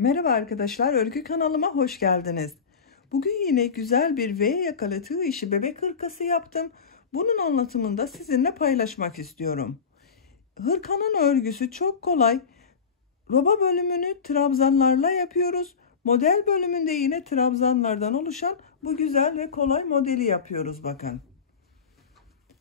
Merhaba arkadaşlar, örgü kanalıma hoş geldiniz. Bugün yine güzel bir V yakalı tığ işi bebek hırkası yaptım. Bunun anlatımını da sizinle paylaşmak istiyorum. Hırkanın örgüsü çok kolay. Roba bölümünü trabzanlarla yapıyoruz. Model bölümünde yine trabzanlardan oluşan bu güzel ve kolay modeli yapıyoruz bakın.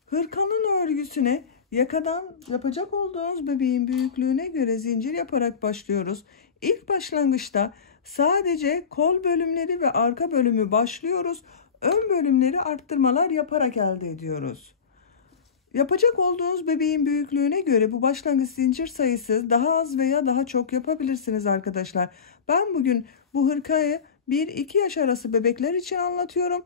Hırkanın örgüsüne yakadan yapacak olduğunuz bebeğin büyüklüğüne göre zincir yaparak başlıyoruz. İlk başlangıçta sadece kol bölümleri ve arka bölümü başlıyoruz. Ön bölümleri arttırmalar yaparak elde ediyoruz. Yapacak olduğunuz bebeğin büyüklüğüne göre bu başlangıç zincir sayısı daha az veya daha çok yapabilirsiniz arkadaşlar. Ben bugün bu hırkayı 1-2 yaş arası bebekler için anlatıyorum.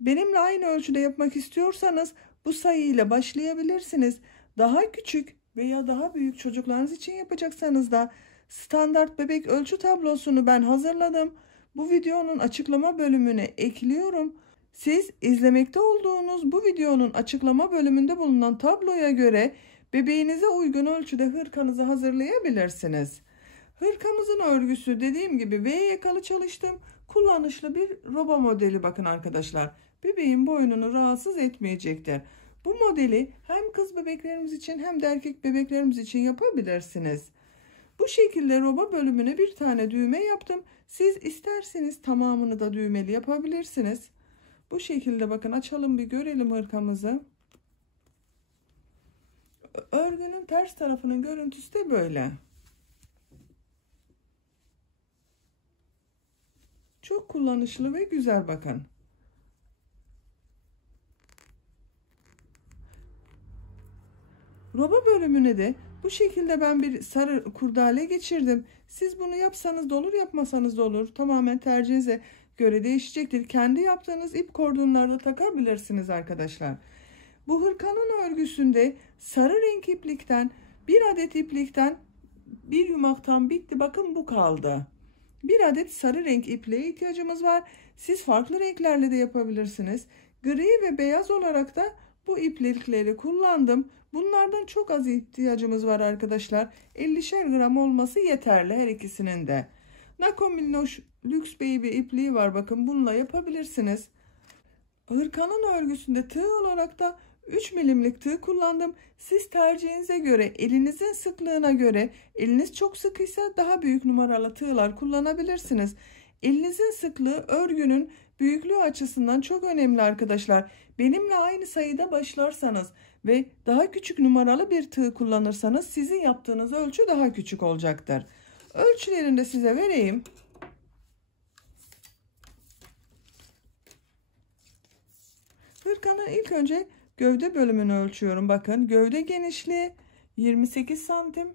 Benimle aynı ölçüde yapmak istiyorsanız bu sayıyla başlayabilirsiniz. Daha küçük veya daha büyük çocuklarınız için yapacaksanız da standart bebek ölçü tablosunu ben hazırladım. Bu videonun açıklama bölümüne ekliyorum. Siz izlemekte olduğunuz bu videonun açıklama bölümünde bulunan tabloya göre bebeğinize uygun ölçüde hırkanızı hazırlayabilirsiniz. Hırkamızın örgüsü dediğim gibi V yakalı çalıştım. Kullanışlı bir roba modeli bakın arkadaşlar. Bebeğin boynunu rahatsız etmeyecektir. Bu modeli hem kız bebeklerimiz için hem de erkek bebeklerimiz için yapabilirsiniz. Bu şekilde roba bölümüne bir tane düğme yaptım. Siz isterseniz tamamını da düğmeli yapabilirsiniz. Bu şekilde bakın açalım bir görelim hırkamızı. Örgünün ters tarafının görüntüsü de böyle. Çok kullanışlı ve güzel bakın. Roba bölümüne de bu şekilde ben bir sarı kurdale geçirdim. Siz bunu yapsanız da olur, yapmasanız da olur. Tamamen tercihinize göre değişecektir. Kendi yaptığınız ip kordonlarda takabilirsiniz arkadaşlar. Bu hırkanın örgüsünde sarı renk iplikten bir adet iplikten bir yumaktan bitti. Bakın bu kaldı. Bir adet sarı renk ipliğe ihtiyacımız var. Siz farklı renklerle de yapabilirsiniz. Gri ve beyaz olarak da bu iplikleri kullandım. Bunlardan çok az ihtiyacımız var arkadaşlar. 50'şer gram olması yeterli her ikisinin de. Nako Minnoş Lux Baby ipliği var. Bakın bununla yapabilirsiniz. Hırkanın örgüsünde tığ olarak da 3 milimlik tığ kullandım. Siz tercihinize göre, elinizin sıklığına göre, eliniz çok sıkıysa daha büyük numaralı tığlar kullanabilirsiniz. Elinizin sıklığı örgünün büyüklüğü açısından çok önemli arkadaşlar. Benimle aynı sayıda başlarsanız ve daha küçük numaralı bir tığ kullanırsanız sizin yaptığınız ölçü daha küçük olacaktır. Ölçülerini de size vereyim. Hırkanın ilk önce gövde bölümünü ölçüyorum. Bakın gövde genişliği 28 santim.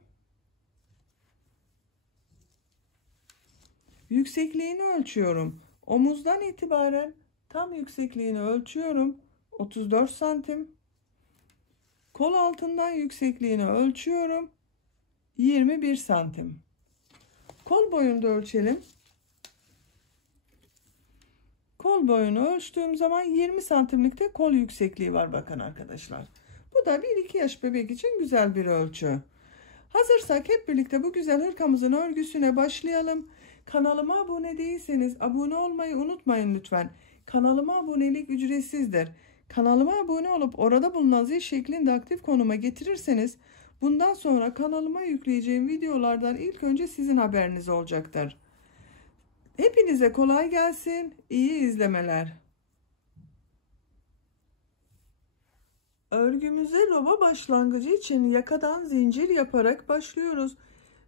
Yüksekliğini ölçüyorum. Omuzdan itibaren tam yüksekliğini ölçüyorum. 34 santim. Kol altından yüksekliğini ölçüyorum. 21 santim. Kol boyunu da ölçelim. Kol boyunu ölçtüğüm zaman 20 santimlikte kol yüksekliği var bakın arkadaşlar. Bu da 1-2 yaş bebek için güzel bir ölçü. Hazırsak hep birlikte bu güzel hırkamızın örgüsüne başlayalım. Kanalıma abone değilseniz abone olmayı unutmayın lütfen. Kanalıma abonelik ücretsizdir. Kanalıma abone olup orada bulunan zil şeklinde aktif konuma getirirseniz bundan sonra kanalıma yükleyeceğim videolardan ilk önce sizin haberiniz olacaktır. Hepinize kolay gelsin, iyi izlemeler. Örgümüze roba başlangıcı için yakadan zincir yaparak başlıyoruz.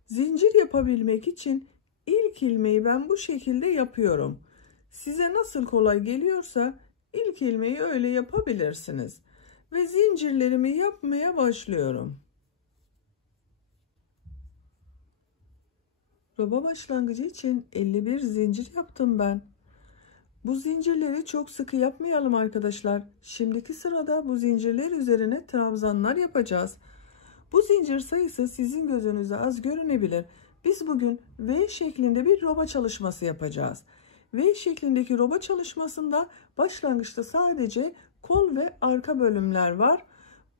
Zincir yapabilmek için ilk ilmeği ben bu şekilde yapıyorum. Size nasıl kolay geliyorsa ilk ilmeği öyle yapabilirsiniz. Ve zincirlerimi yapmaya başlıyorum. Roba başlangıcı için 51 zincir yaptım ben. Bu zincirleri çok sıkı yapmayalım arkadaşlar. Şimdiki sırada bu zincirler üzerine trabzanlar yapacağız. Bu zincir sayısı sizin gözünüze az görünebilir. Biz bugün V şeklinde bir roba çalışması yapacağız. V şeklindeki roba çalışmasında başlangıçta sadece kol ve arka bölümler var.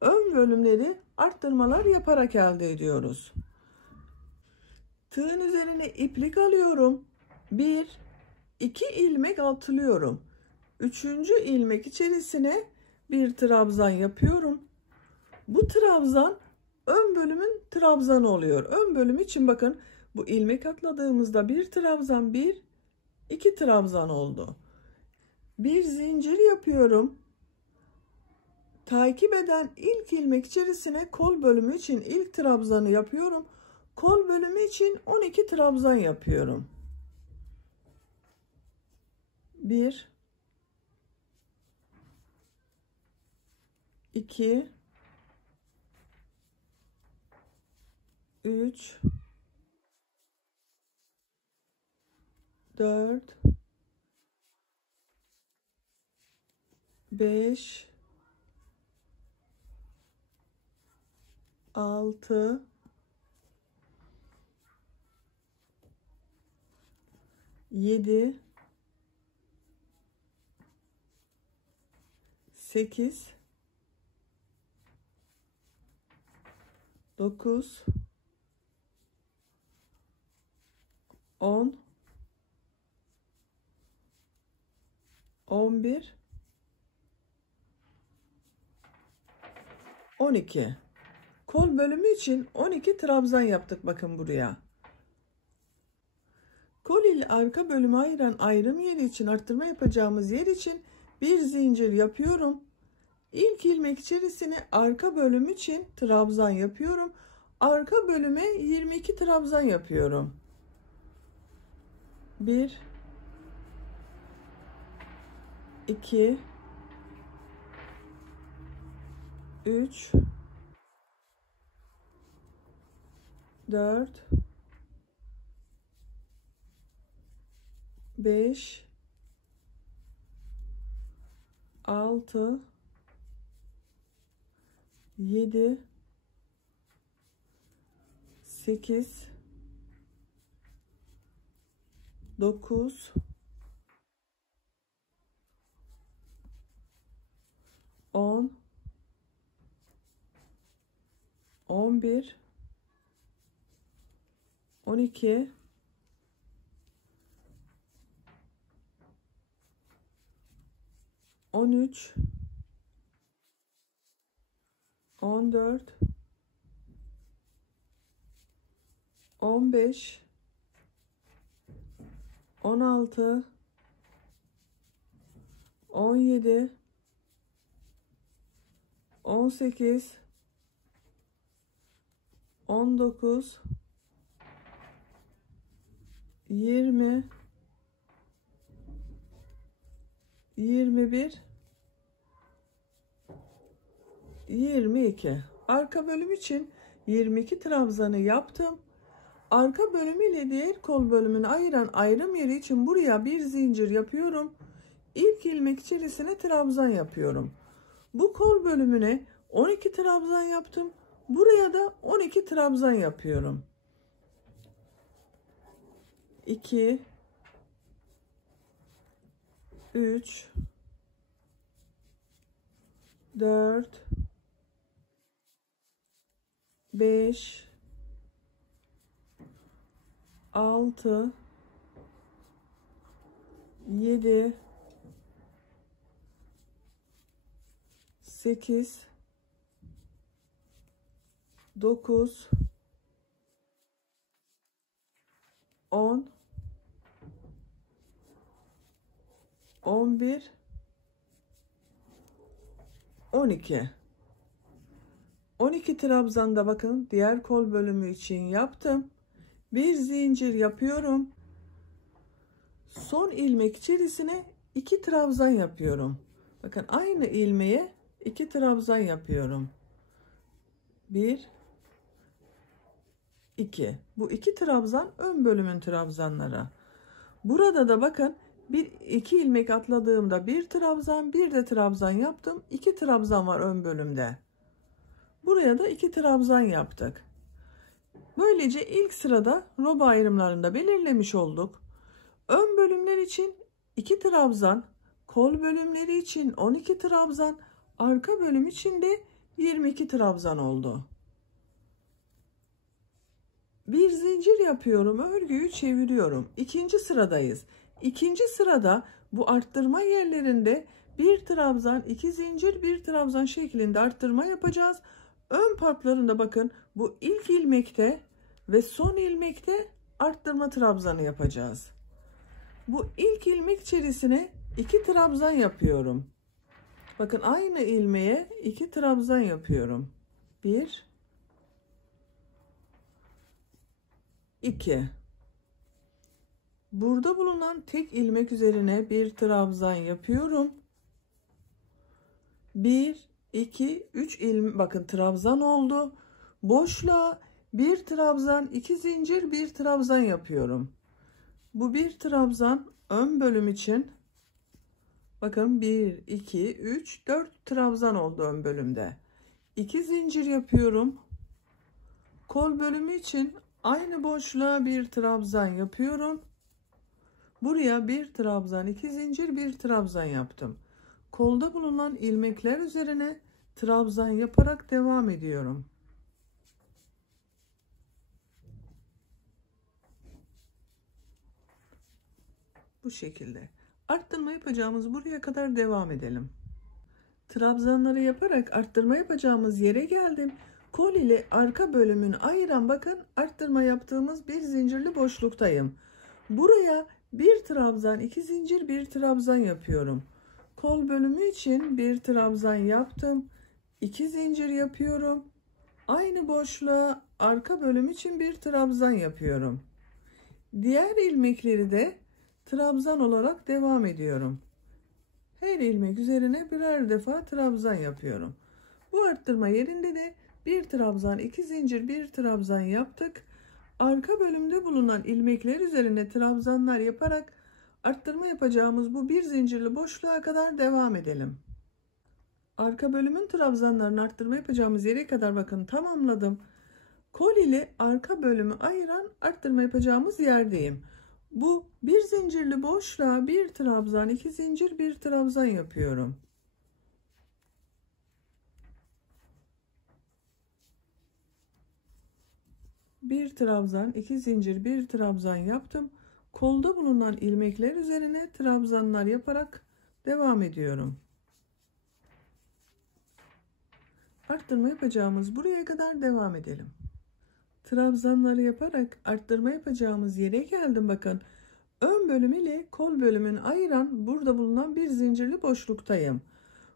Ön bölümleri arttırmalar yaparak elde ediyoruz. Tığın üzerine iplik alıyorum. 1, 2 ilmek atlıyorum. 3. ilmek içerisine bir trabzan yapıyorum. Bu trabzan ön bölümün trabzanı oluyor. Ön bölüm için bakın bu ilmek atladığımızda bir trabzan, 1, 2 trabzan oldu. Bir zincir yapıyorum. Takip eden ilk ilmek içerisine kol bölümü için ilk trabzanı yapıyorum. Kol bölümü için 12 trabzan yapıyorum. 1, 2, 3, 4, 5, 6, 7, 8, 9, 10, 11, 12. Kol bölümü için 12 trabzan yaptık bakın buraya. Kol ile arka bölümü ayıran ayrım yeri için arttırma yapacağımız yer için bir zincir yapıyorum. İlk ilmek içerisine arka bölüm için trabzan yapıyorum. Arka bölüme 22 trabzan yapıyorum. 1, 2, 3, 4, 5, 6, 7, 8, 9, 10, 11, 12, 13, 14, 15, 16, 17, 18, 19, 20, 21, 22. Arka bölüm için 22 trabzanı yaptım. Arka bölümü ile diğer kol bölümünü ayıran ayrım yeri için buraya bir zincir yapıyorum. İlk ilmek içerisine trabzan yapıyorum. Bu kol bölümüne 12 trabzan yaptım. Buraya da 12 trabzan yapıyorum. 2, 3, 4, 5, 6, 7, 8, 9, 10, 11, 12. 12 trabzanda bakın diğer kol bölümü için yaptım. Bir zincir yapıyorum. Son ilmek içerisine 2 trabzan yapıyorum. Bakın aynı ilmeğe 2 trabzan yapıyorum. 1, 2. Bu 2 trabzan ön bölümün trabzanları. Burada da bakın 2 ilmek atladığımda bir trabzan, bir de trabzan yaptım. 2 trabzan var ön bölümde. Buraya da 2 trabzan yaptık. Böylece ilk sırada roba ayrımlarında belirlemiş olduk. Ön bölümler için 2 trabzan, kol bölümleri için 12 trabzan, arka bölüm için de 22 trabzan oldu. Bir zincir yapıyorum, örgüyü çeviriyorum. İkinci sıradayız. İkinci sırada bu arttırma yerlerinde bir trabzan, iki zincir, bir trabzan şeklinde arttırma yapacağız. Ön partlarında bakın bu ilk ilmekte ve son ilmekte arttırma trabzanı yapacağız. Bu ilk ilmek içerisine 2 trabzan yapıyorum. Bakın aynı ilmeğe 2 trabzan yapıyorum. 1 2. Burada bulunan tek ilmek üzerine bir trabzan yapıyorum. 1 2 3 ilmek, bakın trabzan oldu. Boşluğa bir trabzan, 2 zincir, bir trabzan yapıyorum. Bu bir trabzan ön bölüm için. Bakın 1 2 3 4 trabzan oldu ön bölümde. 2 zincir yapıyorum. Kol bölümü için aynı boşluğa bir trabzan yapıyorum. Buraya bir trabzan, 2 zincir, bir trabzan yaptım. Kolda bulunan ilmekler üzerine trabzan yaparak devam ediyorum. Bu şekilde. Arttırma yapacağımız buraya kadar devam edelim. Trabzanları yaparak arttırma yapacağımız yere geldim. Kol ile arka bölümünü ayıran bakın arttırma yaptığımız bir zincirli boşluktayım. Buraya bir trabzan, 2 zincir, bir trabzan yapıyorum. Kol bölümü için bir trabzan yaptım. 2 zincir yapıyorum. Aynı boşluğa arka bölüm için bir trabzan yapıyorum. Diğer ilmekleri de trabzan olarak devam ediyorum. Her ilmek üzerine birer defa trabzan yapıyorum. Bu arttırma yerinde de bir trabzan, 2 zincir, bir trabzan yaptık. Arka bölümde bulunan ilmekler üzerine trabzanlar yaparak arttırma yapacağımız bu bir zincirli boşluğa kadar devam edelim. Arka bölümün trabzanlarını arttırma yapacağımız yere kadar bakın tamamladım. Kol ile arka bölümü ayıran arttırma yapacağımız yerdeyim. Bu bir zincirli boşluğa bir trabzan, 2 zincir, bir trabzan yapıyorum. Bir trabzan, 2 zincir, bir trabzan yaptım. Kolda bulunan ilmekler üzerine trabzanlar yaparak devam ediyorum. Arttırma yapacağımız buraya kadar devam edelim. Trabzanları yaparak arttırma yapacağımız yere geldim bakın. Ön bölüm ile kol bölümünü ayıran burada bulunan bir zincirli boşluktayım.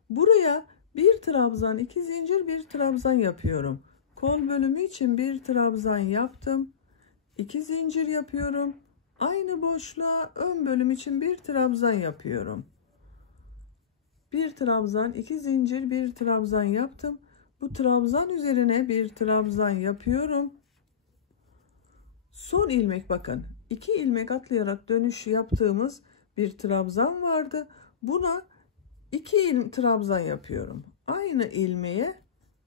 Buraya bir trabzan, 2 zincir, bir trabzan yapıyorum. Kol bölümü için bir trabzan yaptım. 2 zincir yapıyorum. Aynı boşluğa ön bölüm için bir trabzan yapıyorum. Bir trabzan, 2 zincir, bir trabzan yaptım. Bu trabzan üzerine bir trabzan yapıyorum. Son ilmek bakın. 2 ilmek atlayarak dönüş yaptığımız bir trabzan vardı. Buna 2 trabzan yapıyorum. Aynı ilmeğe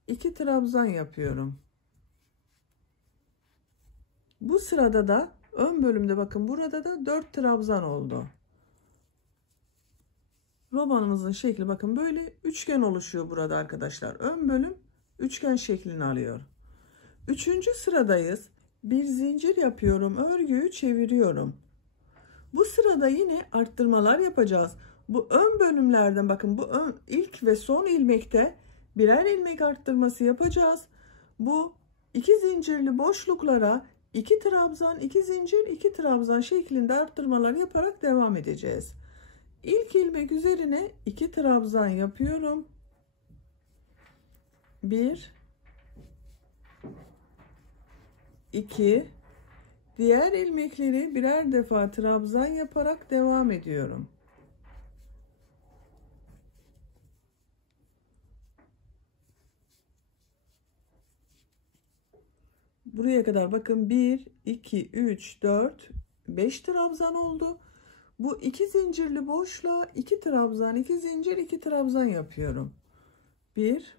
2 trabzan yapıyorum. Bu sırada da ön bölümde bakın burada da 4 trabzan oldu. Romanımızın şekli bakın böyle üçgen oluşuyor burada arkadaşlar. Ön bölüm üçgen şeklini alıyor. Üçüncü sıradayız. Bir zincir yapıyorum. Örgüyü çeviriyorum. Bu sırada yine arttırmalar yapacağız. Bu ön bölümlerden bakın bu ilk ve son ilmekte birer ilmek arttırması yapacağız. Bu 2 zincirli boşluklara 2 trabzan, 2 zincir, 2 trabzan şeklinde arttırmalar yaparak devam edeceğiz. İlk ilmek üzerine 2 trabzan yapıyorum. 1 2. Diğer ilmekleri birer defa trabzan yaparak devam ediyorum. Buraya kadar bakın 1 2 3 4 5 trabzan oldu. Bu 2 zincirli boşluğa 2 trabzan, 2 zincir, 2 trabzan yapıyorum. 1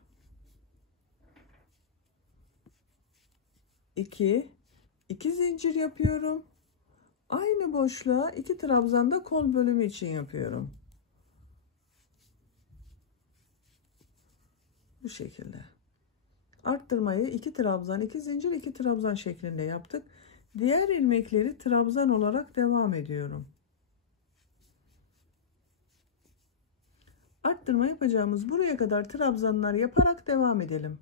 2 zincir yapıyorum. Aynı boşluğa 2 trabzan da kol bölümü için yapıyorum. Bu şekilde. Arttırmayı 2 trabzan, 2 zincir, 2 trabzan şeklinde yaptık. Diğer ilmekleri trabzan olarak devam ediyorum. Arttırma yapacağımız buraya kadar trabzanlar yaparak devam edelim.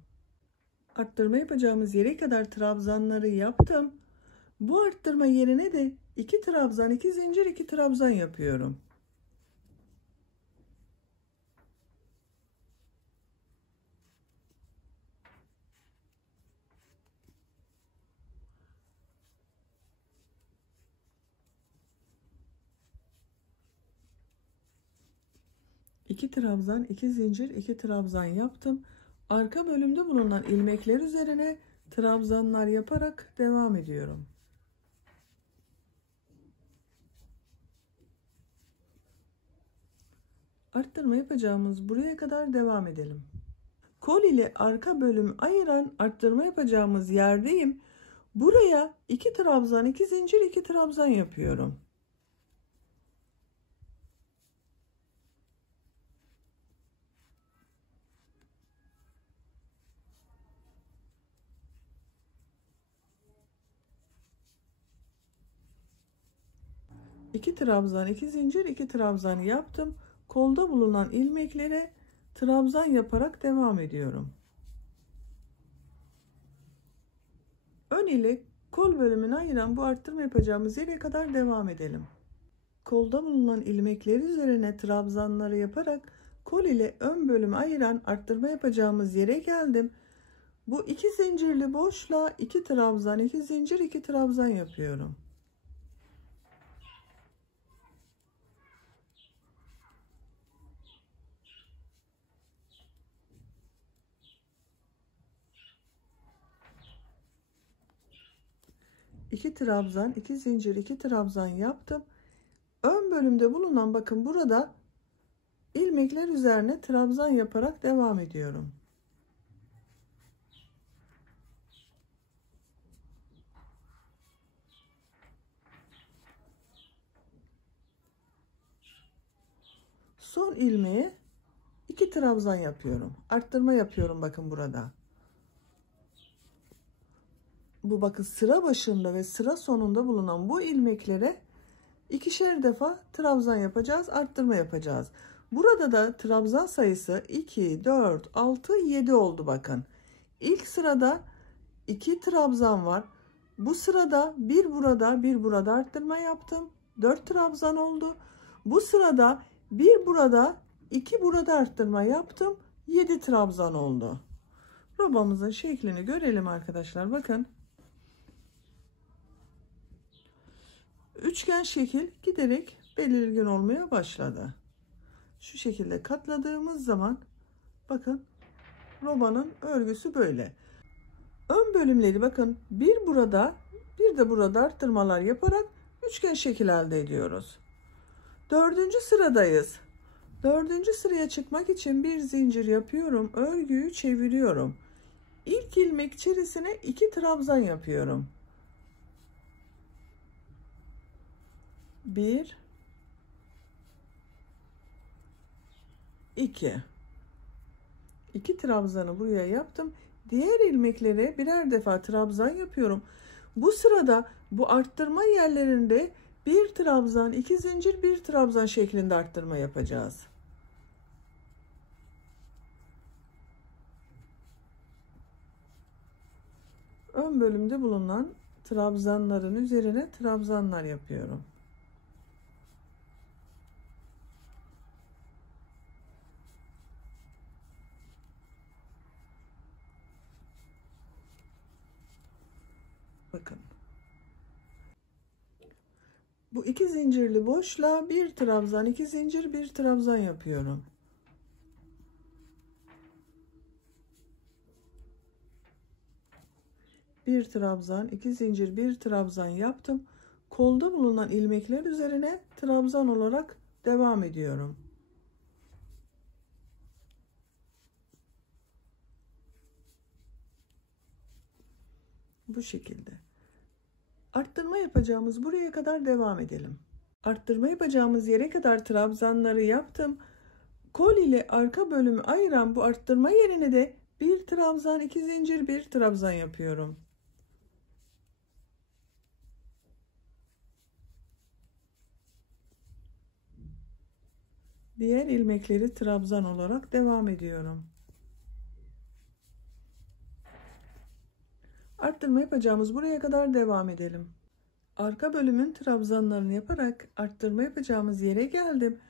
Arttırma yapacağımız yere kadar trabzanları yaptım. Bu arttırma yerine de 2 trabzan, 2 zincir, 2 trabzan yapıyorum. İki trabzan, 2 zincir, 2 trabzan yaptım. Arka bölümde bulunan ilmekler üzerine trabzanlar yaparak devam ediyorum. Arttırma yapacağımız buraya kadar devam edelim. Kol ile arka bölümü ayıran arttırma yapacağımız yerdeyim. Buraya 2 trabzan, 2 zincir, 2 trabzan yapıyorum. İki trabzan, 2 zincir, 2 trabzan yaptım. Kolda bulunan ilmeklere trabzan yaparak devam ediyorum. Ön ile kol bölümünü ayıran bu arttırma yapacağımız yere kadar devam edelim. Kolda bulunan ilmekler üzerine trabzanları yaparak kol ile ön bölümü ayıran arttırma yapacağımız yere geldim. Bu 2 zincirli boşluğa 2 trabzan, 2 zincir, 2 trabzan yapıyorum. İki trabzan, 2 zincir, 2 trabzan yaptım. Ön bölümde bulunan bakın burada ilmekler üzerine trabzan yaparak devam ediyorum. Son ilmeğe 2 trabzan yapıyorum. Arttırma yapıyorum bakın burada. Bu bakın sıra başında ve sıra sonunda bulunan bu ilmeklere ikişer defa trabzan yapacağız, arttırma yapacağız. Burada da trabzan sayısı 2, 4, 6, 7 oldu bakın. İlk sırada 2 trabzan var. Bu sırada bir burada, bir burada arttırma yaptım. 4 trabzan oldu. Bu sırada bir burada, 2 burada arttırma yaptım. 7 trabzan oldu. Robamızın şeklini görelim arkadaşlar. Bakın. Üçgen şekil giderek belirgin olmaya başladı. Şu şekilde katladığımız zaman bakın robanın örgüsü böyle. Ön bölümleri bakın bir burada bir de burada arttırmalar yaparak üçgen şekil elde ediyoruz. Dördüncü sıradayız. Dördüncü sıraya çıkmak için bir zincir yapıyorum. Örgüyü çeviriyorum. İlk ilmek içerisine 2 trabzan yapıyorum. 1 2 2 trabzanı buraya yaptım. Diğer ilmeklere birer defa trabzan yapıyorum. Bu sırada bu arttırma yerlerinde bir trabzan, 2 zincir, bir trabzan şeklinde arttırma yapacağız. Ön bölümde bulunan trabzanların üzerine trabzanlar yapıyorum. Bakın. Bu 2 zincirli boşluğa bir trabzan, 2 zincir, bir trabzan yapıyorum. Bir trabzan, 2 zincir, bir trabzan yaptım. Kolda bulunan ilmekler üzerine trabzan olarak devam ediyorum. Bu şekilde. Arttırma yapacağımız buraya kadar devam edelim. Arttırma yapacağımız yere kadar trabzanları yaptım. Kol ile arka bölümü ayıran bu arttırma yerine de Bir trabzan, 2 zincir, bir trabzan yapıyorum. Diğer ilmekleri trabzan olarak devam ediyorum. Arttırma yapacağımız buraya kadar devam edelim. Arka bölümün trabzanlarını yaparak arttırma yapacağımız yere geldim.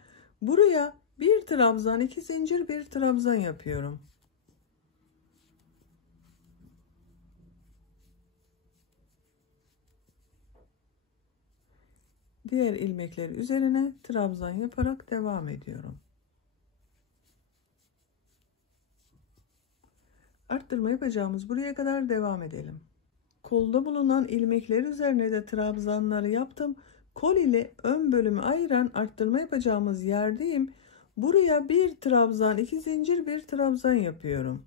Buraya bir trabzan, 2 zincir, bir trabzan yapıyorum. Diğer ilmekler üzerine trabzan yaparak devam ediyorum. Arttırma yapacağımız buraya kadar devam edelim. Kolda bulunan ilmekler üzerine de trabzanları yaptım. Kol ile ön bölümü ayıran arttırma yapacağımız yerdeyim. Buraya bir trabzan, 2 zincir, bir trabzan yapıyorum.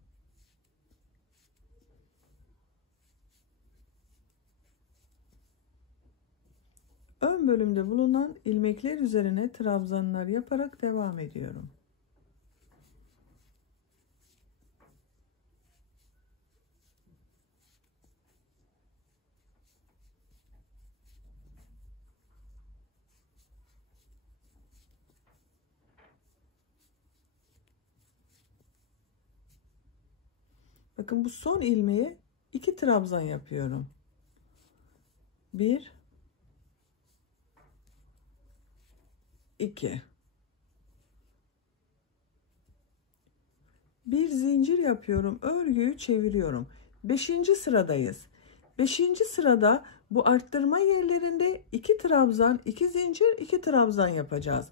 Ön bölümde bulunan ilmekler üzerine trabzanlar yaparak devam ediyorum. Bakın bu son ilmeğe 2 trabzan yapıyorum. 1 2 bir zincir yapıyorum, örgüyü çeviriyorum. 5. sıradayız. 5. sırada bu arttırma yerlerinde 2 trabzan, 2 zincir, 2 trabzan yapacağız.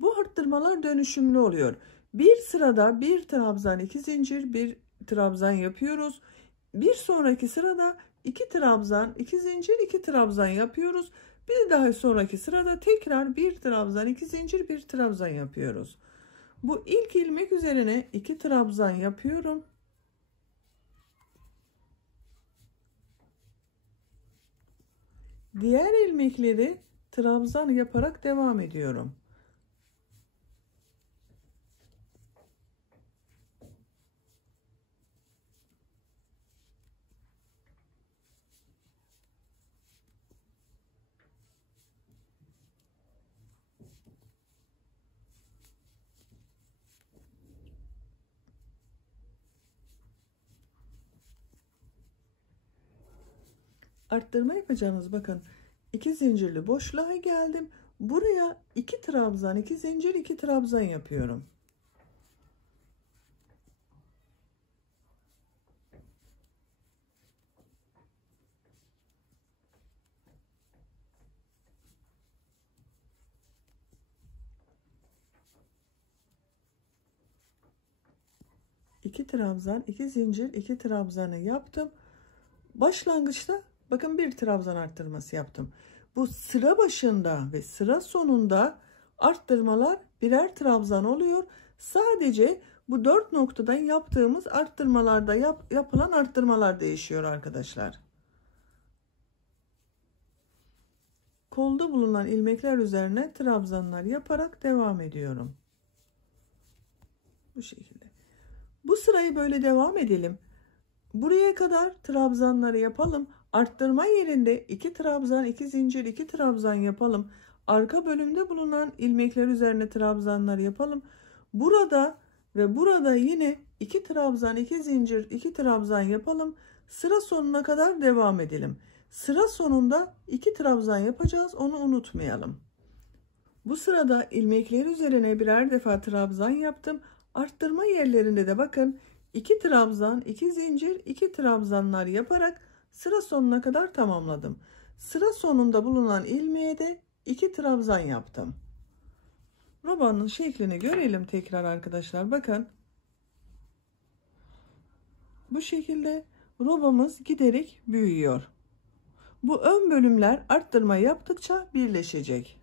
Bu arttırmalar dönüşümlü oluyor. Bir sırada 1 trabzan, 2 zincir, 1 trabzan yapıyoruz. Bir sonraki sırada 2 trabzan, 2 zincir, 2 trabzan yapıyoruz. Bir daha sonraki sırada tekrar 1 trabzan, 2 zincir, 1 trabzan yapıyoruz. Bu ilk ilmek üzerine 2 trabzan yapıyorum. Diğer ilmekleri trabzan yaparak devam ediyorum. Arttırma yapacağımız bakın 2 zincirli boşluğa geldim. Buraya 2 trabzan, 2 zincir, 2 trabzan yapıyorum. İki trabzan, 2 zincir, 2 trabzanı yaptım. Başlangıçta bakın bir trabzan arttırması yaptım. Bu sıra başında ve sıra sonunda arttırmalar birer trabzan oluyor. Sadece bu 4 noktadan yaptığımız arttırmalarda yapılan arttırmalar değişiyor arkadaşlar. Kolda bulunan ilmekler üzerine trabzanlar yaparak devam ediyorum. Bu şekilde. Bu sırayı böyle devam edelim. Buraya kadar trabzanları yapalım. Arttırma yerinde 2 trabzan, 2 zincir, 2 trabzan yapalım. Arka bölümde bulunan ilmekler üzerine trabzanlar yapalım. Burada ve burada yine 2 trabzan, 2 zincir, 2 trabzan yapalım. Sıra sonuna kadar devam edelim. Sıra sonunda 2 trabzan yapacağız. Onu unutmayalım. Bu sırada ilmekler üzerine birer defa trabzan yaptım. Arttırma yerlerinde de bakın 2 trabzan, 2 zincir, 2 trabzanlar yaparak sıra sonuna kadar tamamladım. Sıra sonunda bulunan ilmeğe de 2 trabzan yaptım. Robanın şeklini görelim tekrar arkadaşlar. Bakın. Bu şekilde robamız giderek büyüyor. Bu ön bölümler arttırma yaptıkça birleşecek.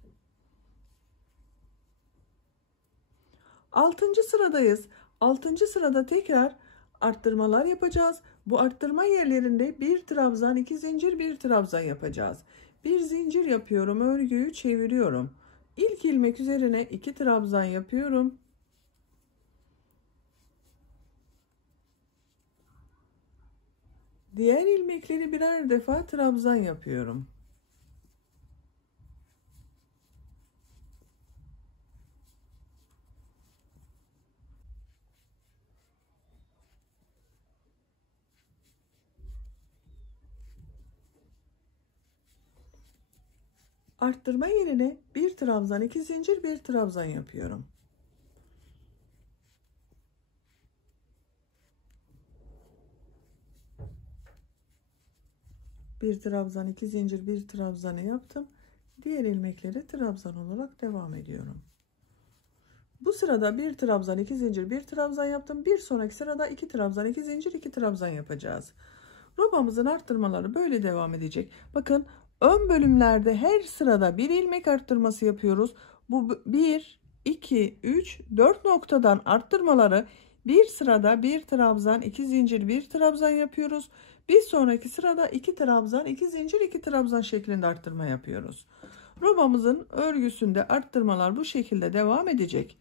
6. sıradayız. 6. sırada tekrar arttırmalar yapacağız. Bu arttırma yerlerinde bir trabzan, 2 zincir, bir trabzan yapacağız. Bir zincir yapıyorum, örgüyü çeviriyorum. İlk ilmek üzerine 2 trabzan yapıyorum. Diğer ilmekleri birer defa trabzan yapıyorum. Arttırma yerine bir trabzan, 2 zincir, bir trabzan yapıyorum. Bir trabzan, 2 zincir, bir trabzanı yaptım. Diğer ilmekleri trabzan olarak devam ediyorum. Bu sırada bir trabzan, 2 zincir, bir trabzan yaptım. Bir sonraki sırada 2 trabzan, 2 zincir, 2 trabzan yapacağız. Robamızın arttırmaları böyle devam edecek. Bakın, ön bölümlerde her sırada bir ilmek arttırması yapıyoruz. Bu 1, 2, 3, 4 noktadan arttırmaları bir sırada bir trabzan, 2 zincir, bir trabzan yapıyoruz. Bir sonraki sırada 2 trabzan, 2 zincir, 2 trabzan şeklinde arttırma yapıyoruz. Robamızın örgüsünde arttırmalar bu şekilde devam edecek.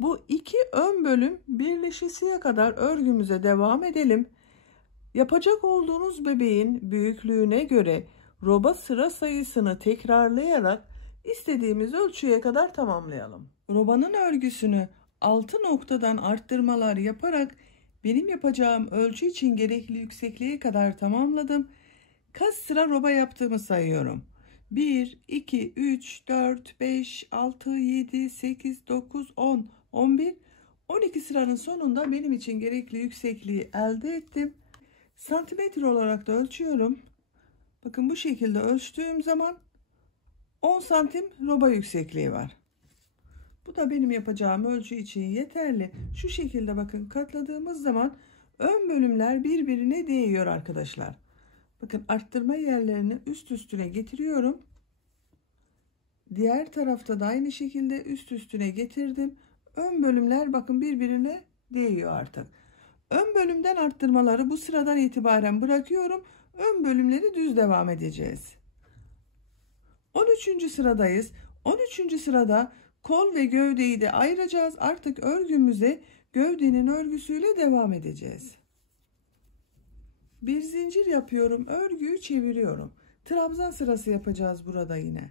Bu iki ön bölüm birleşesiye kadar örgümüze devam edelim. Yapacak olduğunuz bebeğin büyüklüğüne göre roba sıra sayısını tekrarlayarak istediğimiz ölçüye kadar tamamlayalım. Robanın örgüsünü 6 noktadan arttırmalar yaparak benim yapacağım ölçü için gerekli yüksekliğe kadar tamamladım. Kaç sıra roba yaptığımı sayıyorum. 1, 2, 3, 4, 5, 6, 7, 8, 9, 10, 11, 12 sıranın sonunda benim için gerekli yüksekliği elde ettim. Santimetre olarak da ölçüyorum. Bakın, bu şekilde ölçtüğüm zaman 10 santim roba yüksekliği var. Bu da benim yapacağım ölçü için yeterli. Şu şekilde bakın, katladığımız zaman ön bölümler birbirine değiyor arkadaşlar. Bakın, arttırma yerlerini üst üstüne getiriyorum. Diğer tarafta da aynı şekilde üst üstüne getirdim. Ön bölümler bakın birbirine değiyor artık. Ön bölümden arttırmaları bu sıradan itibaren bırakıyorum. Ön bölümleri düz devam edeceğiz. 13. sıradayız. 13. sırada kol ve gövdeyi de ayıracağız. Artık örgümüze gövdenin örgüsüyle devam edeceğiz. Bir zincir yapıyorum. Örgüyü çeviriyorum. Trabzan sırası yapacağız burada yine.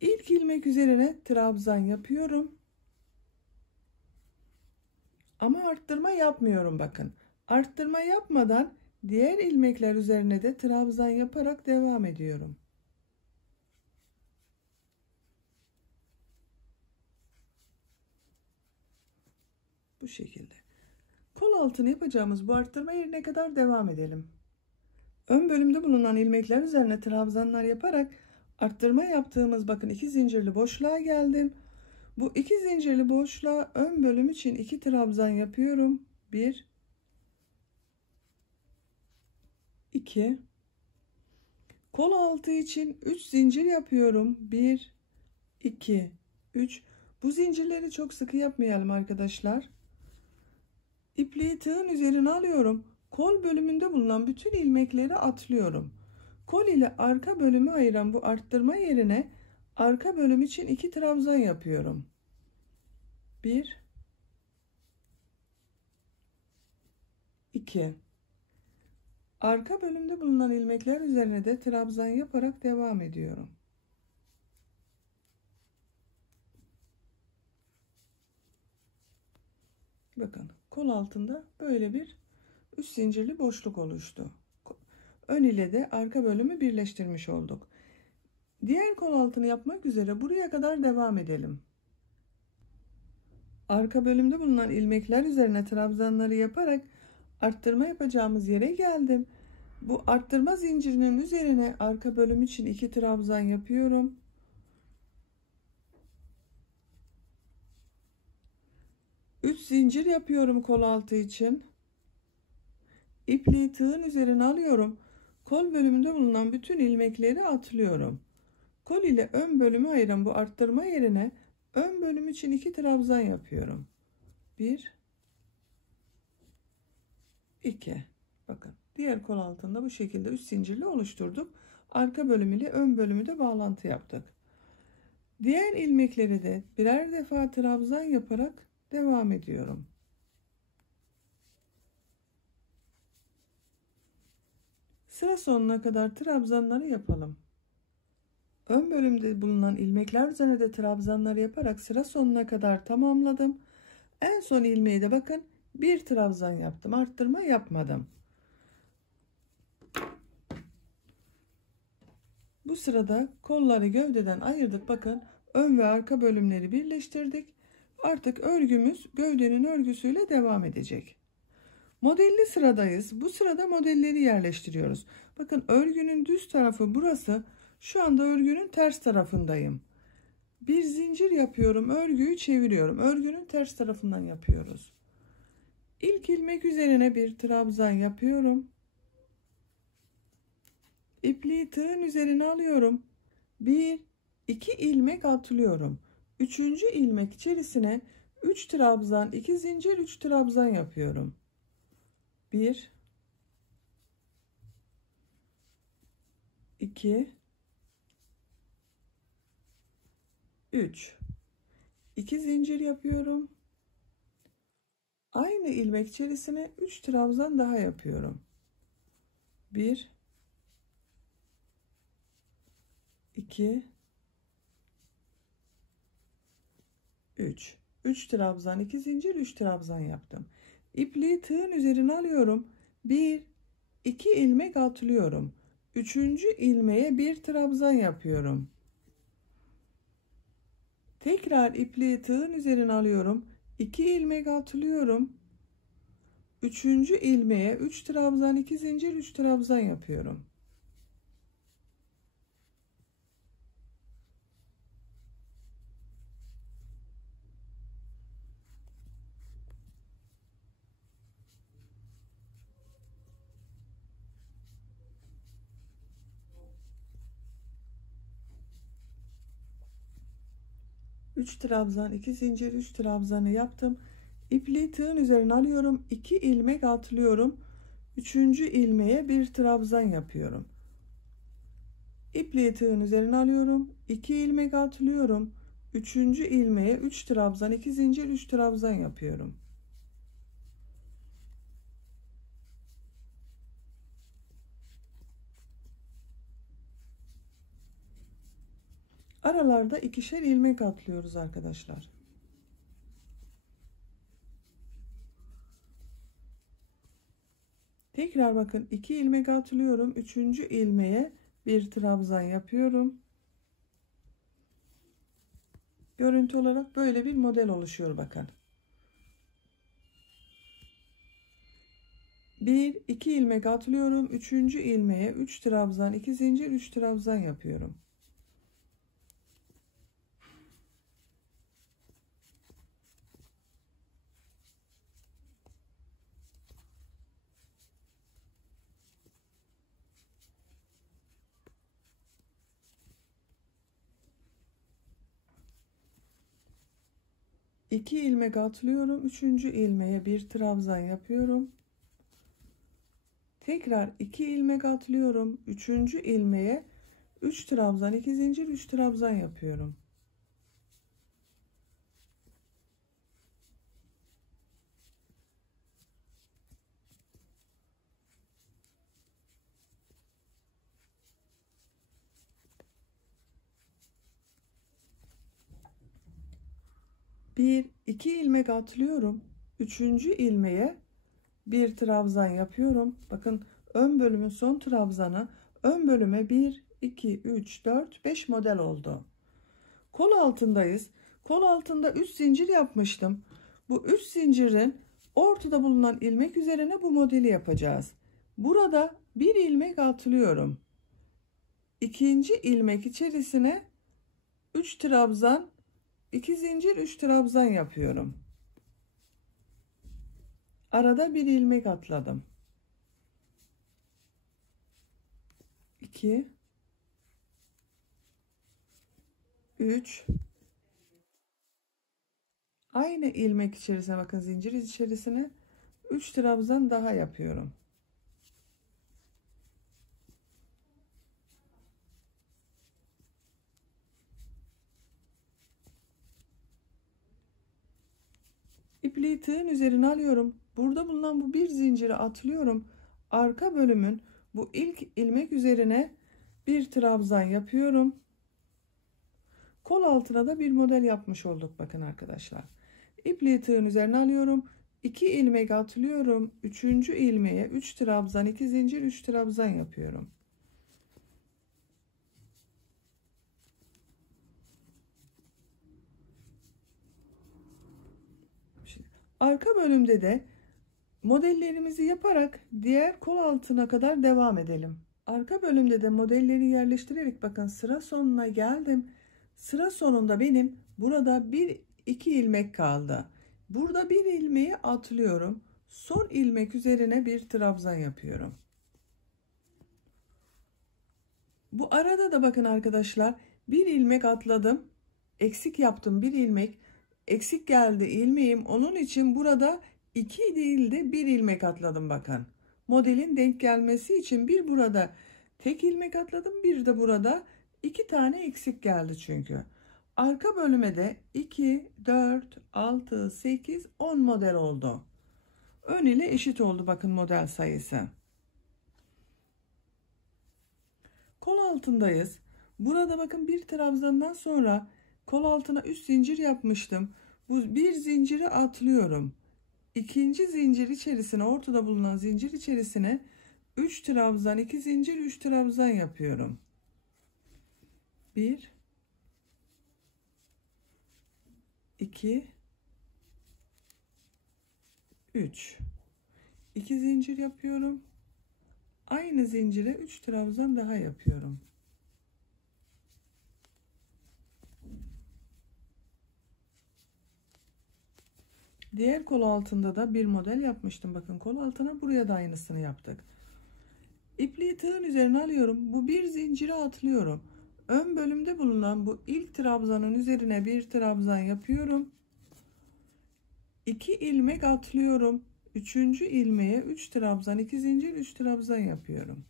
İlk ilmek üzerine trabzan yapıyorum. Ama arttırma yapmıyorum bakın. Arttırma yapmadan diğer ilmekler üzerine de trabzan yaparak devam ediyorum. Bu şekilde. Kol altını yapacağımız bu arttırma yerine kadar devam edelim. Ön bölümde bulunan ilmekler üzerine trabzanlar yaparak arttırma yaptığımız bakın 2 zincirli boşluğa geldim. Bu 2 zincirli boşluğa ön bölüm için 2 trabzan yapıyorum. 1, 2. Kol altı için 3 zincir yapıyorum. 1, 2, 3. Bu zincirleri çok sıkı yapmayalım arkadaşlar. İpliği tığın üzerine alıyorum. Kol bölümünde bulunan bütün ilmekleri atlıyorum. Kol ile arka bölümü ayıran bu arttırma yerine arka bölüm için 2 trabzan yapıyorum. 1, 2. Arka bölümde bulunan ilmekler üzerine de trabzan yaparak devam ediyorum. Bakın, kol altında böyle bir üst zincirli boşluk oluştu. Ön ile de arka bölümü birleştirmiş olduk. Diğer kol altını yapmak üzere buraya kadar devam edelim. Arka bölümde bulunan ilmekler üzerine trabzanları yaparak arttırma yapacağımız yere geldim. Bu arttırma zincirinin üzerine arka bölüm için 2 trabzan yapıyorum. Üç zincir yapıyorum kol altı için. İpliği tığın üzerine alıyorum. Kol bölümünde bulunan bütün ilmekleri atlıyorum. Kol ile ön bölümü ayıran bu arttırma yerine ön bölüm için 2 trabzan yapıyorum. 1, 2. Bakın, diğer kol altında bu şekilde 3 zincirli oluşturduk. Arka bölümü ile ön bölümü de bağlantı yaptık. Diğer ilmekleri de birer defa trabzan yaparak devam ediyorum. Sıra sonuna kadar trabzanları yapalım. Ön bölümde bulunan ilmekler üzerine de trabzanları yaparak sıra sonuna kadar tamamladım. En son ilmeği de bakın bir trabzan yaptım. Arttırma yapmadım. Bu sırada kolları gövdeden ayırdık. Bakın ön ve arka bölümleri birleştirdik. Artık örgümüz gövdenin örgüsüyle devam edecek. Modelli sıradayız. Bu sırada modelleri yerleştiriyoruz. Bakın örgünün düz tarafı burası. Şu anda örgünün ters tarafındayım. Bir zincir yapıyorum. Örgüyü çeviriyorum. Örgünün ters tarafından yapıyoruz. İlk ilmek üzerine bir trabzan yapıyorum. İpliği tığın üzerine alıyorum. 1-2 ilmek atlıyorum. 3. ilmek içerisine 3 trabzan, 2 zincir, 3 trabzan yapıyorum. 1 2 3 2 zincir yapıyorum. Aynı ilmek içerisine 3 trabzan daha yapıyorum. 1 2 3 3 trabzan, 2 zincir, 3 trabzan yaptım. İpliği tığın üzerine alıyorum. 1 2 ilmek atlıyorum. 3. ilmeğe bir trabzan yapıyorum. Tekrar ipliği tığın üzerine alıyorum. 2 ilmek atlıyorum. 3. ilmeğe 3 trabzan, 2 zincir, 3 trabzan yapıyorum. Üç trabzan, 2 zincir, 3 trabzanı yaptım. İpliği tığın üzerine alıyorum. 2 ilmek atlıyorum. 3. ilmeğe bir trabzan yapıyorum. İpliği tığın üzerine alıyorum. 2 ilmek atlıyorum. 3. ilmeğe 3 trabzan, 2 zincir, 3 trabzan yapıyorum. Aralarda ikişer ilmek atlıyoruz arkadaşlar. Tekrar bakın 2 ilmek atlıyorum. 3. ilmeğe bir trabzan yapıyorum. Görüntü olarak böyle bir model oluşuyor bakın. 1-2 ilmek atlıyorum. 3. ilmeğe 3 trabzan, 2 zincir, 3 trabzan yapıyorum. İki ilmek atlıyorum. 3. ilmeğe bir trabzan yapıyorum. Tekrar 2 ilmek atlıyorum. 3. ilmeğe 3 trabzan, 2 zincir, 3 trabzan yapıyorum. Bir, iki ilmek atlıyorum. 3. ilmeğe bir trabzan yapıyorum. Bakın ön bölümün son trabzanı ön bölüme 1, 2, 3, 4, 5 model oldu. Kol altındayız. Kol altında 3 zincir yapmıştım. Bu 3 zincirin ortada bulunan ilmek üzerine bu modeli yapacağız. Burada bir ilmek atlıyorum. İkinci ilmek içerisine 3 trabzan, 2 zincir, 3 trabzan yapıyorum. Arada bir ilmek atladım. 2 3 aynı ilmek içerisine bakın zincir içerisine 3 trabzan daha yapıyorum. İpliği tığın üzerine alıyorum. Burada bulunan bu bir zinciri atlıyorum. Arka bölümün Bu ilk ilmek üzerine bir trabzan yapıyorum. Kol altına da bir model yapmış olduk bakın arkadaşlar. İpliği tığın üzerine alıyorum. 2 ilmek atlıyorum. 3. ilmeğe 3 trabzan, 2 zincir, 3 trabzan yapıyorum. Şimdi, arka bölümde de modellerimizi yaparak diğer kol altına kadar devam edelim. Arka bölümde de modelleri yerleştirerek bakın sıra sonuna geldim. Sıra sonunda benim burada 1-2 ilmek kaldı. Burada bir ilmeği atlıyorum. Son ilmek üzerine bir trabzan yapıyorum. Bu arada da bakın arkadaşlar, bir ilmek atladım. Eksik yaptım, bir ilmek. Eksik geldi ilmeğim. Onun için burada 2 değil de 1 ilmek atladım bakın. Modelin denk gelmesi için bir burada tek ilmek atladım, bir de burada 2 tane eksik geldi çünkü. Arka bölüme de 2, 4, 6, 8, 10 model oldu. Ön ile eşit oldu bakın model sayısı. Kol altındayız. Burada bakın bir trabzandan sonra kol altına üst zincir yapmıştım. Bu bir zinciri atlıyorum. İkinci zincir içerisine, ortada bulunan zincir içerisine 3 trabzan, 2 zincir, 3 trabzan yapıyorum. 1 2 3 2 zincir yapıyorum. Aynı zincire 3 trabzan daha yapıyorum. Diğer kol altında da bir model yapmıştım. Bakın kol altına buraya da aynısını yaptık. İpliği tığın üzerine alıyorum. Bu bir zinciri atlıyorum. Ön bölümde bulunan bu ilk trabzanın üzerine bir trabzan yapıyorum. 2 ilmek atlıyorum. 3. ilmeğe 3 trabzan, 2 zincir, 3 trabzan yapıyorum.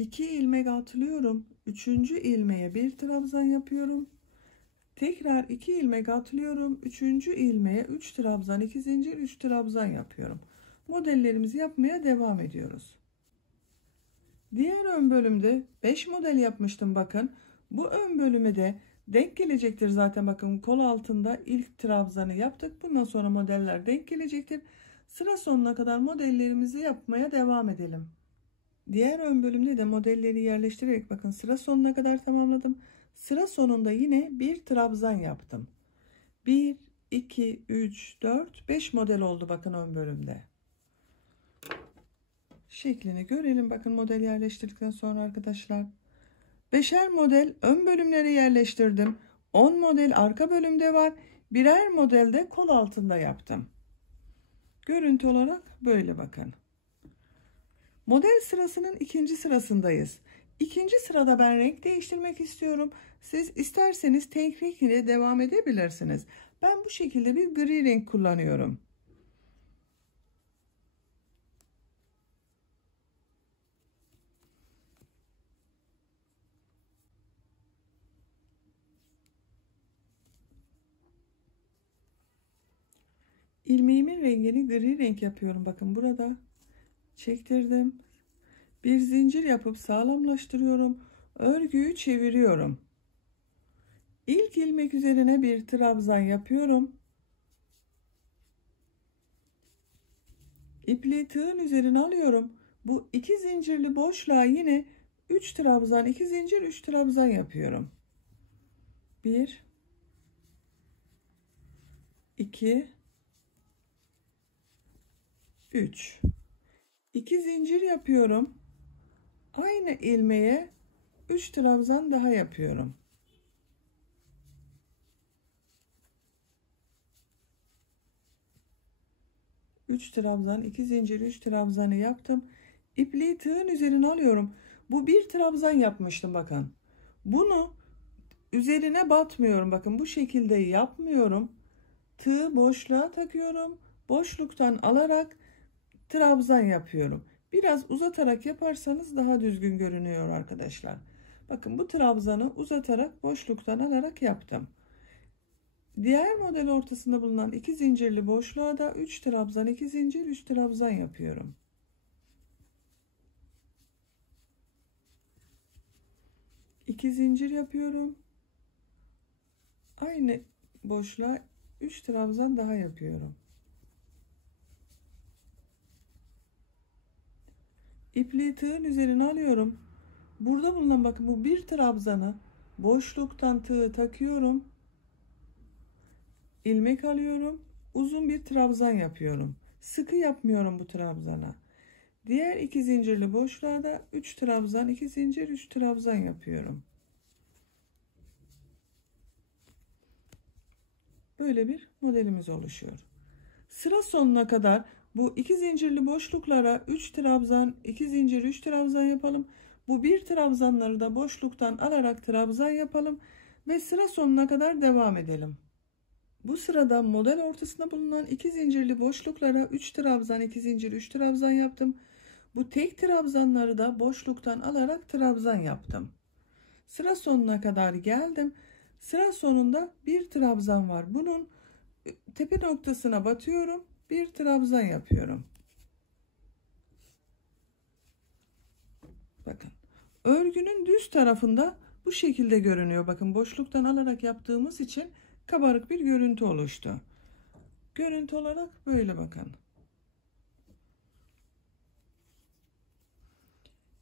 İki ilmek atlıyorum. 3. ilmeğe bir trabzan yapıyorum. Tekrar 2 ilmek atlıyorum. 3. ilmeğe 3 trabzan, 2 zincir, 3 trabzan yapıyorum. Modellerimizi yapmaya devam ediyoruz. Diğer ön bölümde 5 model yapmıştım bakın. Bu ön bölüme de denk gelecektir zaten, bakın kol altında ilk trabzanı yaptık. Bundan sonra modeller denk gelecektir. Sıra sonuna kadar modellerimizi yapmaya devam edelim. Diğer ön bölümde de modelleri yerleştirerek bakın sıra sonuna kadar tamamladım. Sıra sonunda yine bir trabzan yaptım. 1, 2, 3, 4, 5 model oldu bakın ön bölümde. Şeklini görelim bakın model yerleştirdikten sonra arkadaşlar. 5'er model ön bölümlere yerleştirdim. 10 model arka bölümde var. Birer model de kol altında yaptım. Görüntü olarak böyle bakın. Model sırasının ikinci sırasındayız. İkinci sırada ben renk değiştirmek istiyorum. Siz isterseniz tek renk ile devam edebilirsiniz. Ben bu şekilde bir gri renk kullanıyorum. İlmeğimin rengini gri renk yapıyorum. Bakın burada çektirdim. Bir zincir yapıp sağlamlaştırıyorum. Örgüyü çeviriyorum. İlk ilmek üzerine bir trabzan yapıyorum. İpliği tığın üzerine alıyorum. Bu 2 zincirli boşluğa yine 3 trabzan, 2 zincir, 3 trabzan yapıyorum. 1 2 3 2 zincir yapıyorum. Aynı ilmeğe 3 trabzan daha yapıyorum. Üç trabzan, 2 zincir, 3 trabzanı yaptım. İpliği tığın üzerine alıyorum. Bu bir trabzan yapmıştım bakın. Bunu üzerine batmıyorum. Bakın bu şekilde yapmıyorum. Tığı boşluğa takıyorum. Boşluktan alarak trabzan yapıyorum. Biraz uzatarak yaparsanız daha düzgün görünüyor arkadaşlar. Bakın bu trabzanı uzatarak boşluktan alarak yaptım. Diğer model ortasında bulunan 2 zincirli boşluğa da 3 trabzan, 2 zincir, 3 trabzan yapıyorum. 2 zincir yapıyorum. Aynı boşluğa 3 trabzan daha yapıyorum. İpliği tığın üzerine alıyorum. Burada bulunan bakın bu bir trabzanı boşluktan tığı takıyorum. İlmek alıyorum. Uzun bir trabzan yapıyorum. Sıkı yapmıyorum bu trabzana. Diğer 2 zincirli boşluğa da 3 trabzan, 2 zincir, 3 trabzan yapıyorum. Böyle bir modelimiz oluşuyor. Sıra sonuna kadar bu 2 zincirli boşluklara 3 trabzan, 2 zincir, 3 trabzan yapalım. Bu bir trabzanları da boşluktan alarak trabzan yapalım ve sıra sonuna kadar devam edelim. Bu sırada model ortasında bulunan 2 zincirli boşluklara 3 trabzan, 2 zincir, 3 trabzan yaptım. Bu tek trabzanları da boşluktan alarak trabzan yaptım. Sıra sonuna kadar geldim. Sıra sonunda bir trabzan var. Bunun tepe noktasına batıyorum. Bir trabzan yapıyorum. Bakın. Örgünün düz tarafında bu şekilde görünüyor. Bakın boşluktan alarak yaptığımız için kabarık bir görüntü oluştu. Görüntü olarak böyle bakın.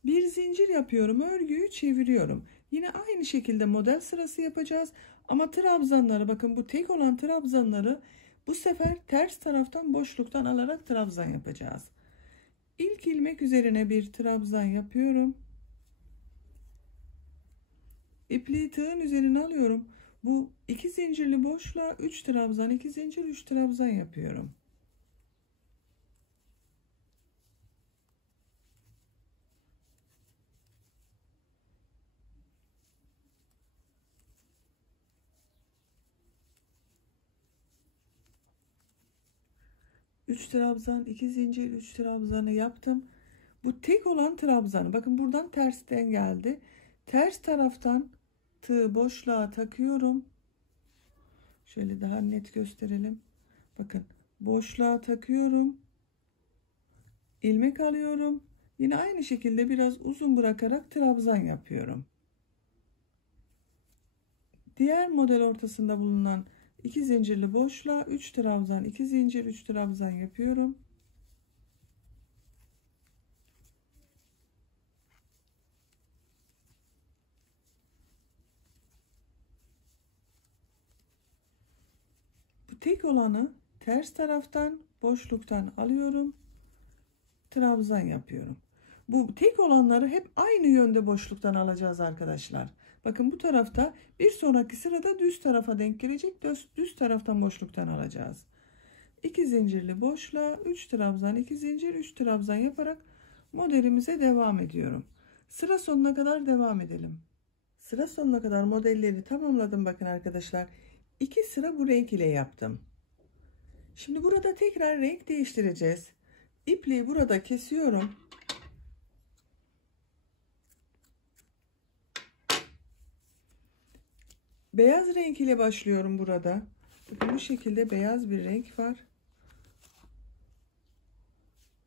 Bir zincir yapıyorum. Örgüyü çeviriyorum. Yine aynı şekilde model sırası yapacağız. Ama trabzanları bakın bu tek olan trabzanları bu sefer ters taraftan boşluktan alarak trabzan yapacağız. İlk ilmek üzerine bir trabzan yapıyorum. İpliği tığın üzerine alıyorum. Bu 2 zincirli boşluğa 3 trabzan, 2 zincir, 3 trabzan yapıyorum. Üç trabzan, 2 zincir, 3 trabzanı yaptım. Bu tek olan trabzanı bakın buradan tersten geldi. Ters taraftan tığı boşluğa takıyorum. Şöyle daha net gösterelim. Bakın boşluğa takıyorum. İlmek alıyorum. Yine aynı şekilde biraz uzun bırakarak trabzan yapıyorum. Diğer model ortasında bulunan 2 zincirli boşluğa 3 trabzan, 2 zincir, 3 trabzan yapıyorum. Bu tek olanı ters taraftan boşluktan alıyorum. Trabzan yapıyorum. Bu tek olanları hep aynı yönde boşluktan alacağız arkadaşlar. Bakın bu tarafta bir sonraki sırada düz tarafa denk gelecek. Düz taraftan boşluktan alacağız. 2 zincirli boşluğa 3 trabzan, 2 zincir, 3 trabzan yaparak modelimize devam ediyorum. Sıra sonuna kadar devam edelim. Sıra sonuna kadar modelleri tamamladım bakın arkadaşlar. 2 sıra bu renk ile yaptım. Şimdi burada tekrar renk değiştireceğiz. İpliği burada kesiyorum. Beyaz renk ile başlıyorum burada. Bakın bu şekilde beyaz bir renk var.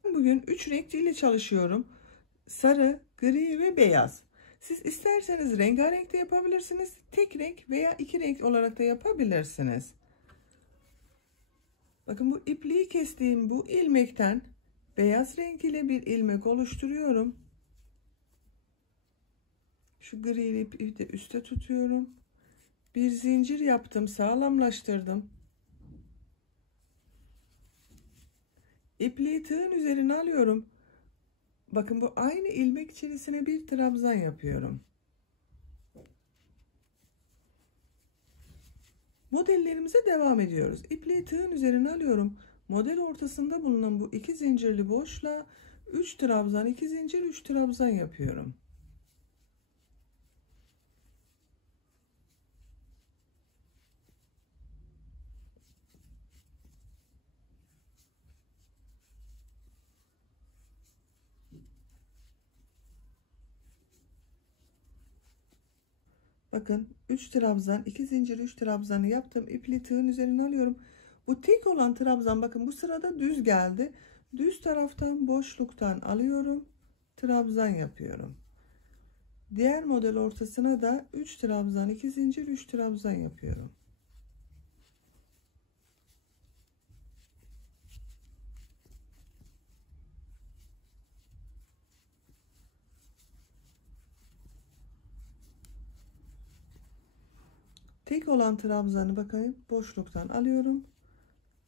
Bugün 3 renk ile çalışıyorum. Sarı, gri ve beyaz. Siz isterseniz rengarenk de yapabilirsiniz. Tek renk veya 2 renk olarak da yapabilirsiniz. Bakın bu ipliği kestiğim bu ilmekten beyaz renk ile bir ilmek oluşturuyorum. Şu gri ipi de üstte tutuyorum. Bir zincir yaptım, sağlamlaştırdım. İpliği tığın üzerine alıyorum. Bakın bu aynı ilmek içerisine bir trabzan yapıyorum. Modellerimize devam ediyoruz. İpliği tığın üzerine alıyorum. Model ortasında bulunan bu 2 zincirli boşluğa 3 trabzan, 2 zincir, 3 trabzan yapıyorum. Bakın 3 trabzan, 2 zincir, 3 trabzanı yaptım. İpli tığın üzerine alıyorum. Bu tek olan trabzan bakın bu sırada düz geldi. Düz taraftan boşluktan alıyorum. Trabzan yapıyorum. Diğer model ortasına da 3 trabzan, 2 zincir, 3 trabzan yapıyorum. Tek olan trabzanı bakın boşluktan alıyorum.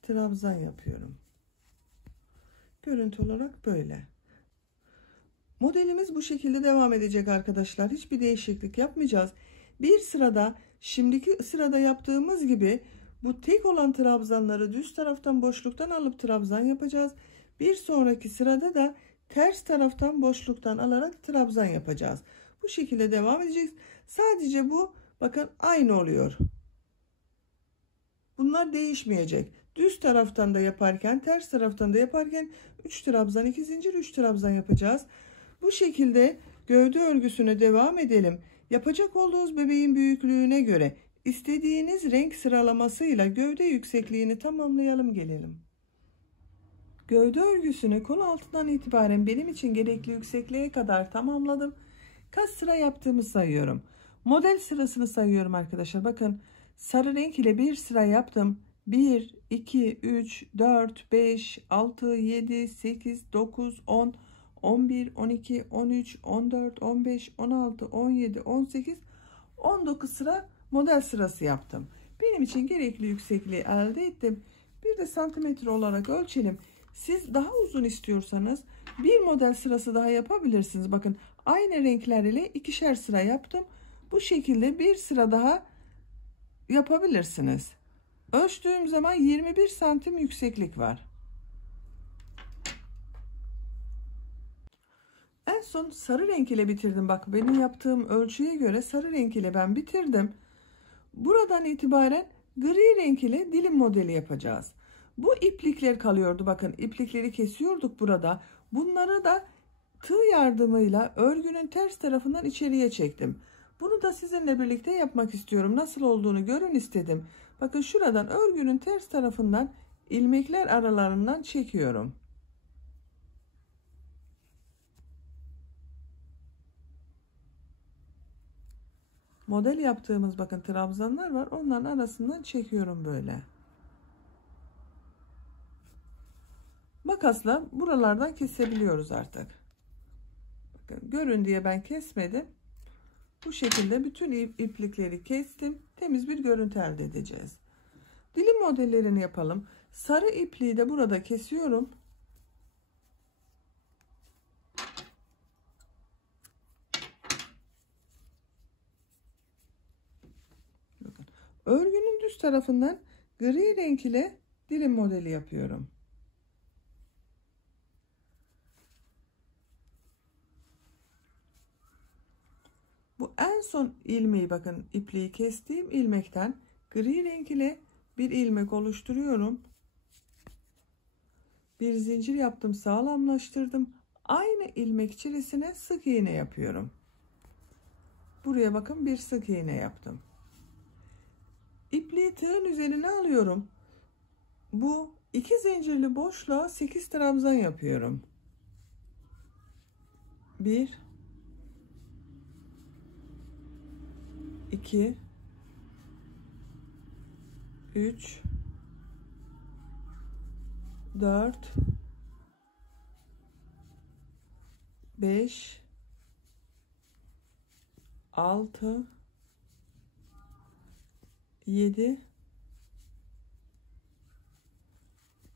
Trabzan yapıyorum. Görüntü olarak böyle. Modelimiz bu şekilde devam edecek arkadaşlar. Hiçbir değişiklik yapmayacağız. Bir sırada şimdiki sırada yaptığımız gibi bu tek olan trabzanları düz taraftan boşluktan alıp trabzan yapacağız. Bir sonraki sırada da ters taraftan boşluktan alarak trabzan yapacağız. Bu şekilde devam edeceğiz. Sadece bu bakın aynı oluyor. Bunlar değişmeyecek. Düz taraftan da yaparken ters taraftan da yaparken 3 trabzan, 2 zincir, 3 trabzan yapacağız. Bu şekilde gövde örgüsüne devam edelim. Yapacak olduğunuz bebeğin büyüklüğüne göre istediğiniz renk sıralamasıyla gövde yüksekliğini tamamlayalım gelelim. Gövde örgüsünü kol altından itibaren benim için gerekli yüksekliğe kadar tamamladım. Kaç sıra yaptığımı sayıyorum. Model sırasını sayıyorum arkadaşlar. Bakın sarı renk ile bir sıra yaptım. 1, 2, 3, 4, 5, 6, 7, 8, 9, 10, 11, 12, 13, 14, 15, 16, 17, 18, 19 sıra model sırası yaptım. Benim için gerekli yüksekliği elde ettim. Bir de santimetre olarak ölçelim. Siz daha uzun istiyorsanız bir model sırası daha yapabilirsiniz. Bakın aynı renkler ile ikişer sıra yaptım. Bu şekilde bir sıra daha yapabilirsiniz. Ölçtüğüm zaman 21 santim yükseklik var. En son sarı renk ile bitirdim. Bak benim yaptığım ölçüye göre sarı renk ile ben bitirdim. Buradan itibaren gri renk ile dilim modeli yapacağız. Bu iplikler kalıyordu. Bakın iplikleri kesiyorduk burada. Bunları da tığ yardımıyla örgünün ters tarafından içeriye çektim. Bunu da sizinle birlikte yapmak istiyorum. Nasıl olduğunu görün istedim. Bakın şuradan örgünün ters tarafından ilmekler aralarından çekiyorum. Model yaptığımız bakın trabzanlar var. Onların arasından çekiyorum böyle. Makasla buralardan kesebiliyoruz artık. Bakın görün diye ben kesmedim. Bu şekilde bütün iplikleri kestim. Temiz bir görüntü elde edeceğiz. Dilim modellerini yapalım. Sarı ipliği de burada kesiyorum. Bakın. Örgünün düz tarafından gri renk ile dilim modeli yapıyorum. Bu en son ilmeği bakın ipliği kestiğim ilmekten gri renk ile bir ilmek oluşturuyorum. Bir zincir yaptım, sağlamlaştırdım. Aynı ilmek içerisine sık iğne yapıyorum. Buraya bakın bir sık iğne yaptım. İpliği tığın üzerine alıyorum. Bu iki zincirli boşluğa 8 trabzan yapıyorum. 1 2 3 4 5 6 7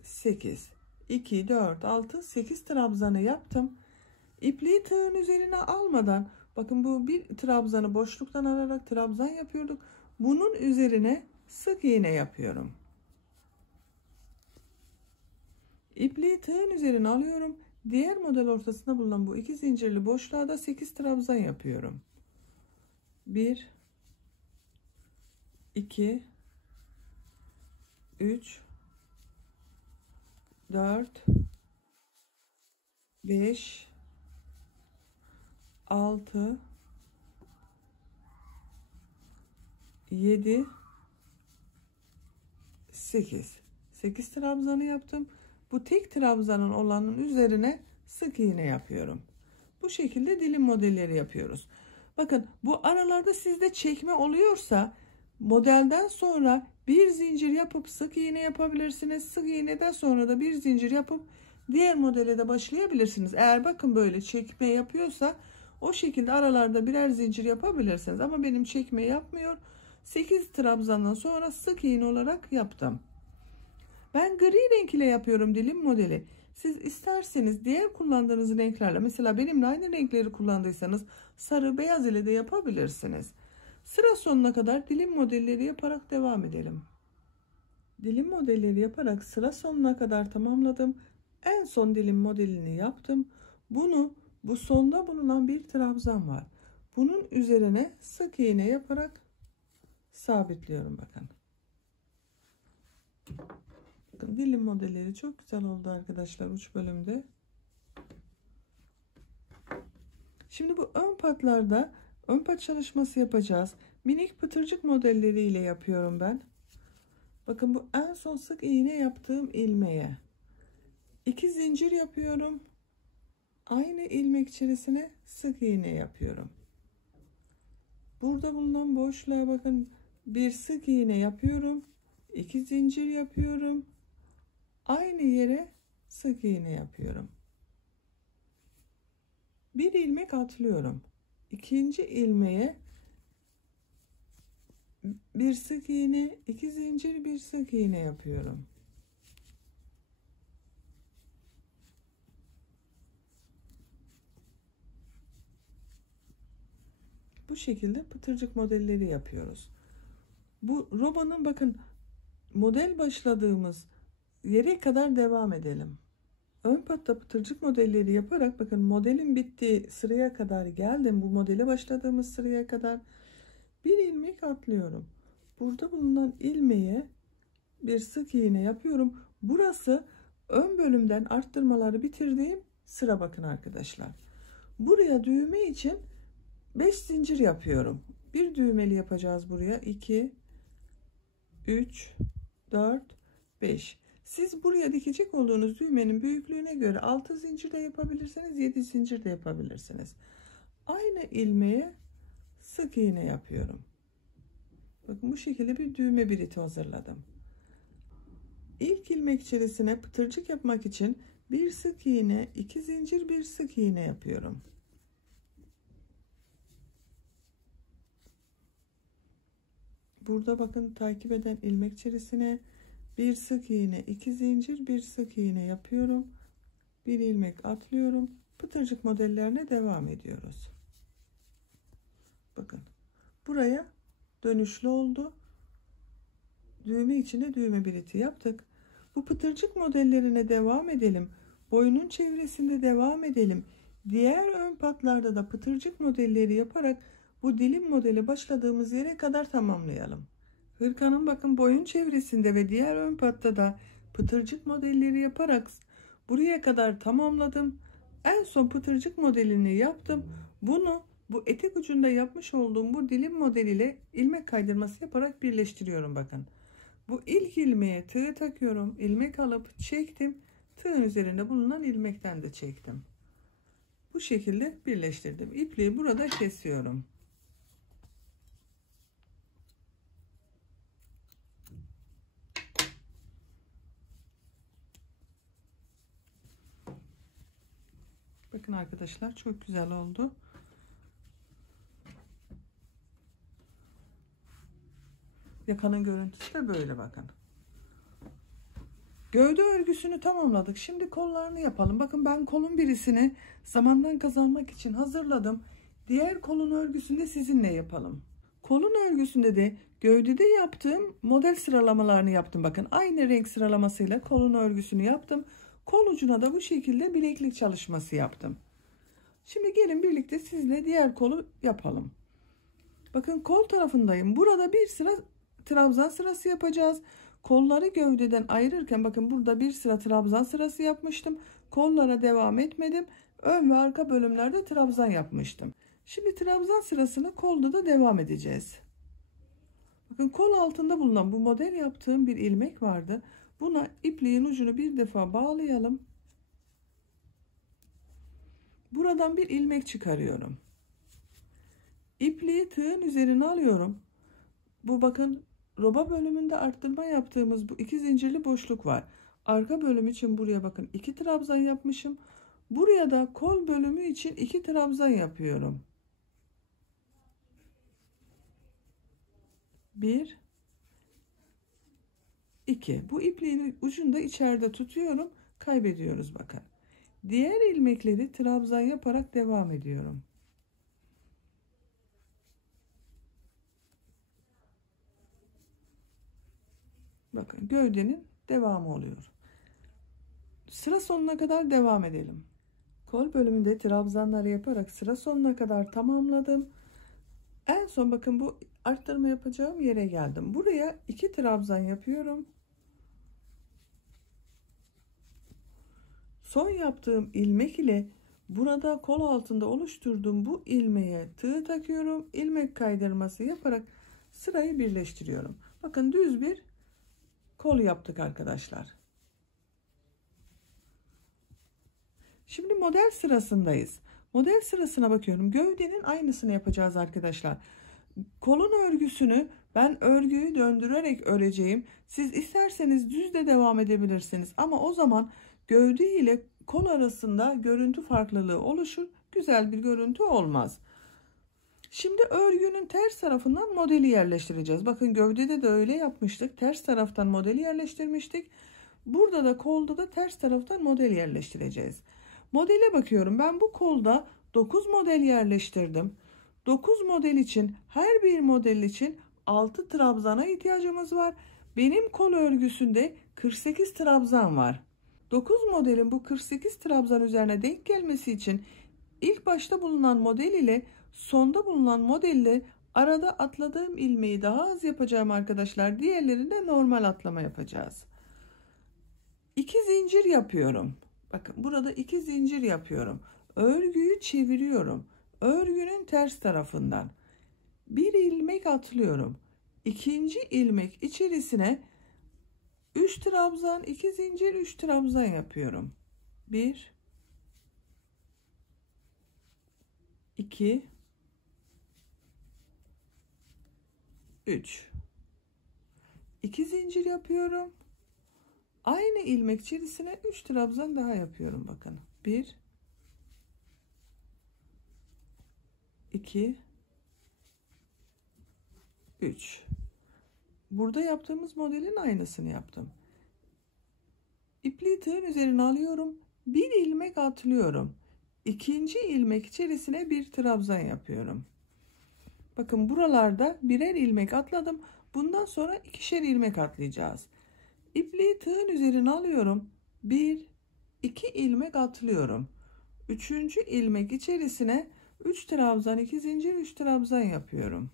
8 2 4 6 8 trabzanı yaptım. İpliği tığın üzerine almadan bakın bu bir trabzanı boşluktan alarak trabzan yapıyorduk. Bunun üzerine sık iğne yapıyorum. İpliği tığın üzerine alıyorum. Diğer model ortasında bulunan bu iki zincirli boşluğa da 8 trabzan yapıyorum. 1 2 3 4 5 6 7, 8. 8 trabzanı yaptım. Bu tek trabzanın olanın üzerine sık iğne yapıyorum. Bu şekilde dilim modelleri yapıyoruz. Bakın bu aralarda sizde çekme oluyorsa modelden sonra bir zincir yapıp sık iğne yapabilirsiniz. Sık iğneden sonra da bir zincir yapıp diğer modele de başlayabilirsiniz. Eğer bakın böyle çekme yapıyorsa o şekilde aralarda birer zincir yapabilirsiniz. Ama benim çekme yapmıyor. 8 trabzandan sonra sık iğne olarak yaptım. Ben gri renk ile yapıyorum dilim modeli. Siz isterseniz diğer kullandığınız renklerle, mesela benimle aynı renkleri kullandıysanız sarı, beyaz ile de yapabilirsiniz. Sıra sonuna kadar dilim modelleri yaparak devam edelim. Dilim modelleri yaparak sıra sonuna kadar tamamladım. En son dilim modelini yaptım. Bu sonda bulunan bir trabzan var. Bunun üzerine sık iğne yaparak sabitliyorum bakın. Bakın dilim modelleri çok güzel oldu arkadaşlar uç bölümde. Şimdi bu ön patlarda ön pat çalışması yapacağız. Minik pıtırcık modelleriyle yapıyorum ben. Bakın bu en son sık iğne yaptığım ilmeğe 2 zincir yapıyorum. Aynı ilmek içerisine sık iğne yapıyorum. Burada bulunan boşluğa bakın, bir sık iğne yapıyorum. 2 zincir yapıyorum. Aynı yere sık iğne yapıyorum. Bir ilmek atlıyorum. İkinci ilmeğe bir sık iğne, 2 zincir, bir sık iğne yapıyorum. Bu şekilde pıtırcık modelleri yapıyoruz. Bu robanın bakın model başladığımız yere kadar devam edelim. Ön patta pıtırcık modelleri yaparak bakın modelin bittiği sıraya kadar geldim. Bu modele başladığımız sıraya kadar bir ilmek atlıyorum. Burada bulunan ilmeğe bir sık iğne yapıyorum. Burası ön bölümden arttırmaları bitirdiğim sıra bakın arkadaşlar. Buraya düğme için 5 zincir yapıyorum. Bir düğmeli yapacağız buraya. 2, 3, 4, 5. Siz buraya dikecek olduğunuz düğmenin büyüklüğüne göre 6 zincir de yapabilirsiniz, 7 zincir de yapabilirsiniz. Aynı ilmeğe sık iğne yapıyorum. Bakın bu şekilde bir düğme biriti hazırladım. İlk ilmek içerisine pıtırcık yapmak için bir sık iğne, 2 zincir, bir sık iğne yapıyorum. Burada bakın takip eden ilmek içerisine bir sık iğne, 2 zincir, bir sık iğne yapıyorum. Bir ilmek atlıyorum. Pıtırcık modellerine devam ediyoruz. Bakın buraya dönüşlü oldu. Düğme içine düğme biriti yaptık. Bu pıtırcık modellerine devam edelim. Boyunun çevresinde devam edelim. Diğer ön patlarda da pıtırcık modelleri yaparak bu dilim modeli başladığımız yere kadar tamamlayalım. Hırkanın bakın boyun çevresinde ve diğer ön patta da pıtırcık modelleri yaparak buraya kadar tamamladım. En son pıtırcık modelini yaptım. Bu etek ucunda yapmış olduğum bu dilim modeliyle ilmek kaydırması yaparak birleştiriyorum bakın. Bu ilk ilmeğe tığ takıyorum. İlmek alıp çektim. Tığın üzerinde bulunan ilmekten de çektim. Bu şekilde birleştirdim. İpliği burada kesiyorum. Bakın arkadaşlar çok güzel oldu. Yakanın görüntüsü de böyle bakın. Gövde örgüsünü tamamladık. Şimdi kollarını yapalım. Bakın ben kolun birisini zamandan kazanmak için hazırladım. Diğer kolun örgüsünü de sizinle yapalım. Kolun örgüsünde de gövdede yaptığım model sıralamalarını yaptım. Bakın aynı renk sıralamasıyla kolun örgüsünü yaptım. Kol ucuna da bu şekilde bileklik çalışması yaptım. Şimdi gelin birlikte sizle diğer kolu yapalım. Bakın kol tarafındayım. Burada bir sıra trabzan sırası yapacağız. Kolları gövdeden ayırırken bakın burada bir sıra trabzan sırası yapmıştım. Kollara devam etmedim. Ön ve arka bölümlerde trabzan yapmıştım. Şimdi trabzan sırasını kolda da devam edeceğiz. Bakın kol altında bulunan bu model yaptığım bir ilmek vardı. Buna ipliğin ucunu bir defa bağlayalım. Buradan bir ilmek çıkarıyorum. İpliği tığın üzerine alıyorum. Bu bakın roba bölümünde arttırma yaptığımız bu 2 zincirli boşluk var. Arka bölüm için buraya bakın 2 trabzan yapmışım. Buraya da kol bölümü için 2 trabzan yapıyorum. 1 2. Bu ipliğin ucunu da içeride tutuyorum. Kaybediyoruz bakın. Diğer ilmekleri trabzan yaparak devam ediyorum. Bakın gövdenin devamı oluyor. Sıra sonuna kadar devam edelim. Kol bölümünde trabzanları yaparak sıra sonuna kadar tamamladım. En son bakın bu arttırma yapacağım yere geldim. Buraya 2 trabzan yapıyorum. Son yaptığım ilmek ile burada kol altında oluşturduğum bu ilmeğe tığ takıyorum. İlmek kaydırması yaparak sırayı birleştiriyorum. Bakın düz bir kol yaptık arkadaşlar. Şimdi model sırasındayız. Model sırasına bakıyorum. Gövdenin aynısını yapacağız arkadaşlar. Kolun örgüsünü ben örgüyü döndürerek öreceğim. Siz isterseniz düz de devam edebilirsiniz. Ama o zaman gövde ile kol arasında görüntü farklılığı oluşur. Güzel bir görüntü olmaz. Şimdi örgünün ters tarafından modeli yerleştireceğiz. Bakın gövdede de öyle yapmıştık. Ters taraftan modeli yerleştirmiştik. Burada da kolda da ters taraftan model yerleştireceğiz. Modele bakıyorum. Ben bu kolda 9 model yerleştirdim. 9 model için her bir model için 6 trabzana ihtiyacımız var. Benim kol örgüsünde 48 trabzan var. 9 modelin bu 48 trabzan üzerine denk gelmesi için ilk başta bulunan model ile sonda bulunan modelle arada atladığım ilmeği daha az yapacağım arkadaşlar. Diğerlerinde normal atlama yapacağız. 2 zincir yapıyorum. Bakın burada 2 zincir yapıyorum. Örgüyü çeviriyorum. Örgünün ters tarafından bir ilmek atlıyorum. İkinci ilmek içerisine 3 trabzan, 2 zincir, 3 trabzan yapıyorum. 1 2 3 2 zincir yapıyorum. Aynı ilmek içerisine 3 trabzan daha yapıyorum bakın. 1 2 3. Burada yaptığımız modelin aynısını yaptım. İpliği tığın üzerine alıyorum. Bir ilmek atlıyorum. İkinci ilmek içerisine bir trabzan yapıyorum. Bakın buralarda birer ilmek atladım. Bundan sonra ikişer ilmek atlayacağız. İpliği tığın üzerine alıyorum. 1 2 ilmek atlıyorum. Üçüncü ilmek içerisine 3 trabzan, 2 zincir, 3 trabzan yapıyorum.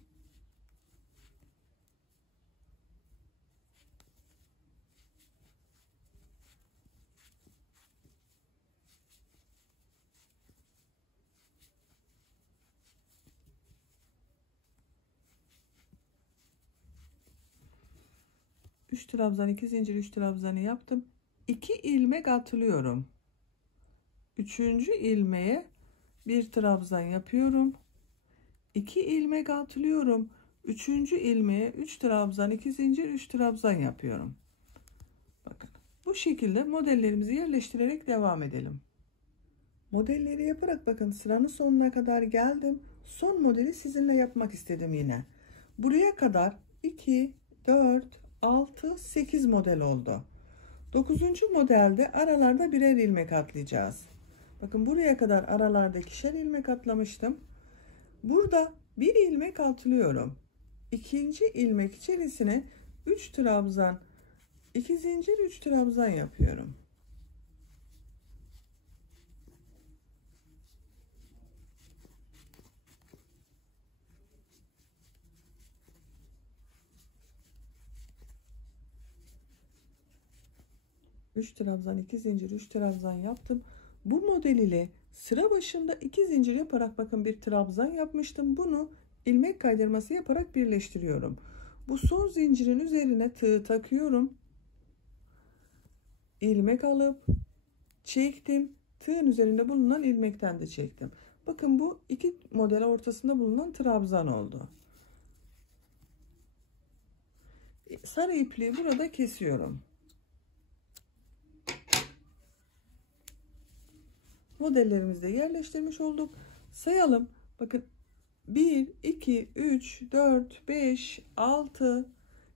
Üç trabzan, 2 zincir, 3 trabzanı yaptım. 2 ilmek atlıyorum. Üçüncü ilmeğe bir trabzan yapıyorum. 2 ilmek atlıyorum. Üçüncü ilmeğe 3 trabzan, 2 zincir, 3 trabzan yapıyorum. Bakın bu şekilde modellerimizi yerleştirerek devam edelim. Modelleri yaparak bakın sıranın sonuna kadar geldim. Son modeli sizinle yapmak istedim yine. Buraya kadar 2, 4, 6, 8 model oldu. 9. modelde aralarda birer ilmek atlayacağız. Bakın buraya kadar aralarda ikişer ilmek atlamıştım. Burada bir ilmek atlıyorum. İkinci ilmek içerisine 3 trabzan, 2 zincir, 3 trabzan yapıyorum. Üç trabzan, 2 zincir, 3 trabzan yaptım. Bu model ile sıra başında 2 zincir yaparak bakın bir trabzan yapmıştım. Bunu ilmek kaydırması yaparak birleştiriyorum. Bu son zincirin üzerine tığ takıyorum. İlmek alıp çektim. Tığın üzerinde bulunan ilmekten de çektim. Bakın bu iki model ortasında bulunan trabzan oldu. Sarı ipliği burada kesiyorum. Modellerimizi de yerleştirmiş olduk. Sayalım. Bakın 1, 2, 3, 4, 5, 6,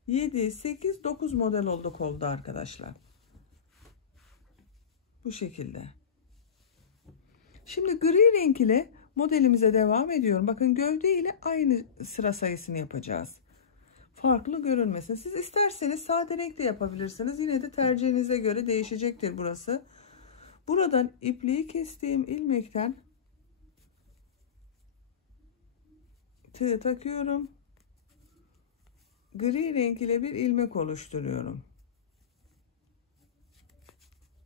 7, 8, 9 model olduk oldu arkadaşlar. Bu şekilde. Şimdi gri renk ile modelimize devam ediyorum. Bakın gövde ile aynı sıra sayısını yapacağız. Farklı görünmesin. Siz isterseniz sade renk de yapabilirsiniz. Yine de tercihinize göre değişecektir burası. Buradan ipliği kestiğim ilmekten tığ takıyorum. Gri renk ile bir ilmek oluşturuyorum.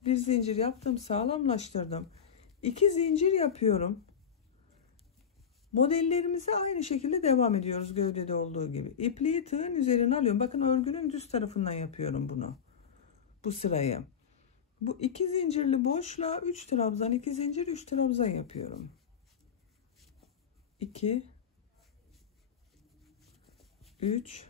Bir zincir yaptım, sağlamlaştırdım. 2 zincir yapıyorum. Modellerimize aynı şekilde devam ediyoruz gövdede olduğu gibi. İpliği tığın üzerine alıyorum. Bakın örgünün düz tarafından yapıyorum bunu. Bu sırayı. Bu 2 zincirli boşluğa 3 trabzan, 2 zincir, 3 trabzan yapıyorum. 2 3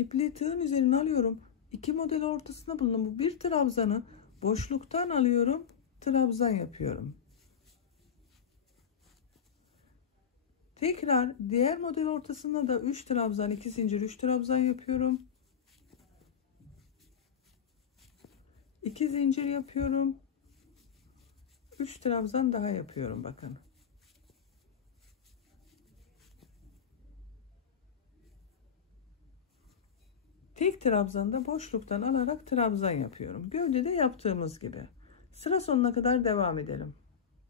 İpliği tığın üzerine alıyorum. 2 model ortasında bulunan bu bir trabzanı boşluktan alıyorum. Trabzan yapıyorum. Tekrar diğer model ortasında da 3 trabzan, 2 zincir, 3 trabzan yapıyorum. 2 zincir yapıyorum. 3 trabzan daha yapıyorum bakın. Tek trabzanda boşluktan alarak trabzan yapıyorum. Gövdede yaptığımız gibi. Sıra sonuna kadar devam edelim.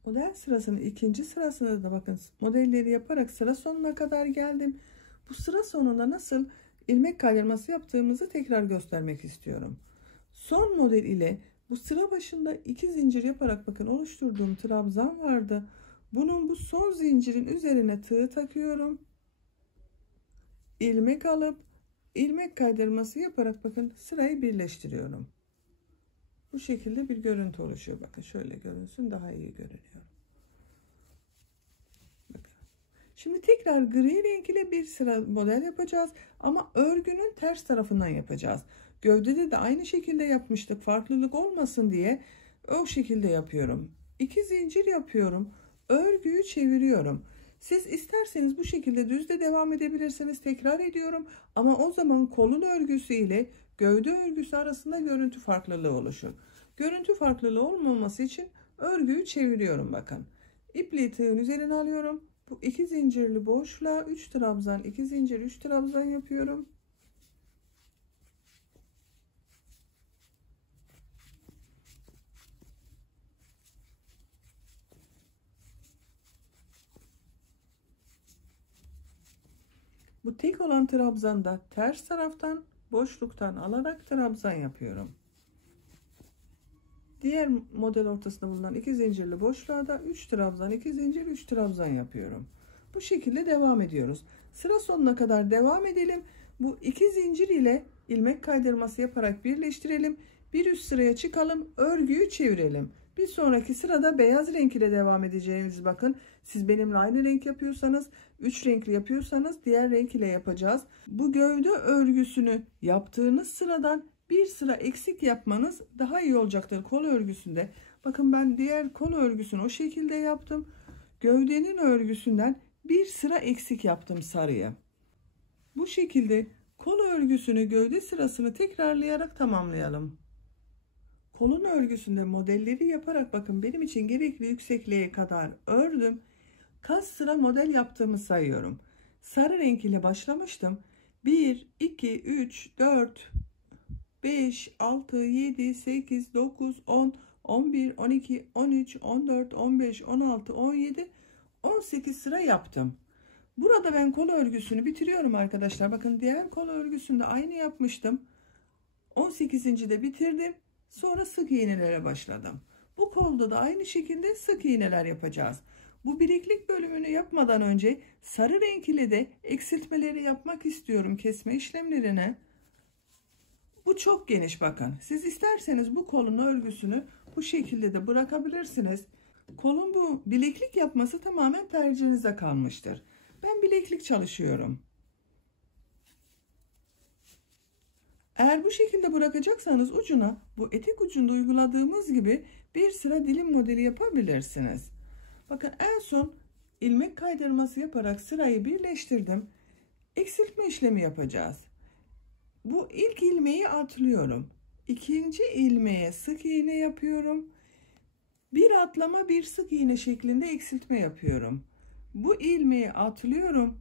Model sırasının ikinci sırasında da bakın modelleri yaparak sıra sonuna kadar geldim. Bu sıra sonunda nasıl ilmek kaydırması yaptığımızı tekrar göstermek istiyorum. Son model ile bu sıra başında 2 zincir yaparak bakın oluşturduğum trabzan vardı. Bunun bu son zincirin üzerine tığ takıyorum. İlmek alıp ilmek kaydırması yaparak bakın sırayı birleştiriyorum. Bu şekilde bir görüntü oluşuyor. Bakın şöyle görünsün, daha iyi görünüyor. Bakın. Şimdi tekrar gri renk ile bir sıra model yapacağız ama örgünün ters tarafından yapacağız. Gövdede de aynı şekilde yapmıştık. Farklılık olmasın diye o şekilde yapıyorum. 2 zincir yapıyorum. Örgüyü çeviriyorum. Siz isterseniz bu şekilde düz de devam edebilirsiniz. Tekrar ediyorum. Ama o zaman kolun örgüsü ile gövde örgüsü arasında görüntü farklılığı oluşur. Görüntü farklılığı olmaması için örgüyü çeviriyorum bakın. İpliği tığın üzerine alıyorum. Bu 2 zincirli boşluğa 3 trabzan, 2 zincir, 3 trabzan yapıyorum. Bu tek olan trabzanda ters taraftan boşluktan alarak trabzan yapıyorum. Diğer model ortasında bulunan 2 zincirli boşluğa da 3 trabzan, 2 zincir, 3 trabzan yapıyorum. Bu şekilde devam ediyoruz. Sıra sonuna kadar devam edelim. Bu 2 zincir ile ilmek kaydırması yaparak birleştirelim. Bir üst sıraya çıkalım. Örgüyü çevirelim. Bir sonraki sırada beyaz renk ile devam edeceğimiz bakın. Siz benimle aynı renk yapıyorsanız, 3 renkli yapıyorsanız diğer renk ile yapacağız. Bu gövde örgüsünü yaptığınız sıradan bir sıra eksik yapmanız daha iyi olacaktır kol örgüsünde. Bakın ben diğer kol örgüsünü o şekilde yaptım. Gövdenin örgüsünden bir sıra eksik yaptım sarıya. Bu şekilde kol örgüsünü gövde sırasını tekrarlayarak tamamlayalım. Kolun örgüsünde modelleri yaparak bakın benim için gerekli yüksekliğe kadar ördüm. Kaç sıra model yaptığımı sayıyorum. Sarı renk ile başlamıştım. 1, 2, 3, 4, 5, 6, 7, 8, 9, 10, 11, 12, 13, 14, 15, 16, 17, 18 sıra yaptım. Burada ben kol örgüsünü bitiriyorum arkadaşlar. Bakın diğer kol örgüsünde aynı yapmıştım. 18. de bitirdim. Sonra sık iğnelere başladım. Bu kolda da aynı şekilde sık iğneler yapacağız. Bu bileklik bölümünü yapmadan önce sarı renk ile de eksiltmeleri yapmak istiyorum kesme işlemlerine. Bu çok geniş bakın. Siz isterseniz bu kolun örgüsünü bu şekilde de bırakabilirsiniz. Kolun bu bileklik yapması tamamen tercihinize kalmıştır. Ben bileklik çalışıyorum. Eğer bu şekilde bırakacaksanız ucuna bu etek ucunda uyguladığımız gibi bir sıra dilim modeli yapabilirsiniz. Bakın en son ilmek kaydırması yaparak sırayı birleştirdim. Eksiltme işlemi yapacağız. Bu ilk ilmeği atlıyorum. İkinci ilmeğe sık iğne yapıyorum. Bir atlama bir sık iğne şeklinde eksiltme yapıyorum. Bu ilmeği atlıyorum.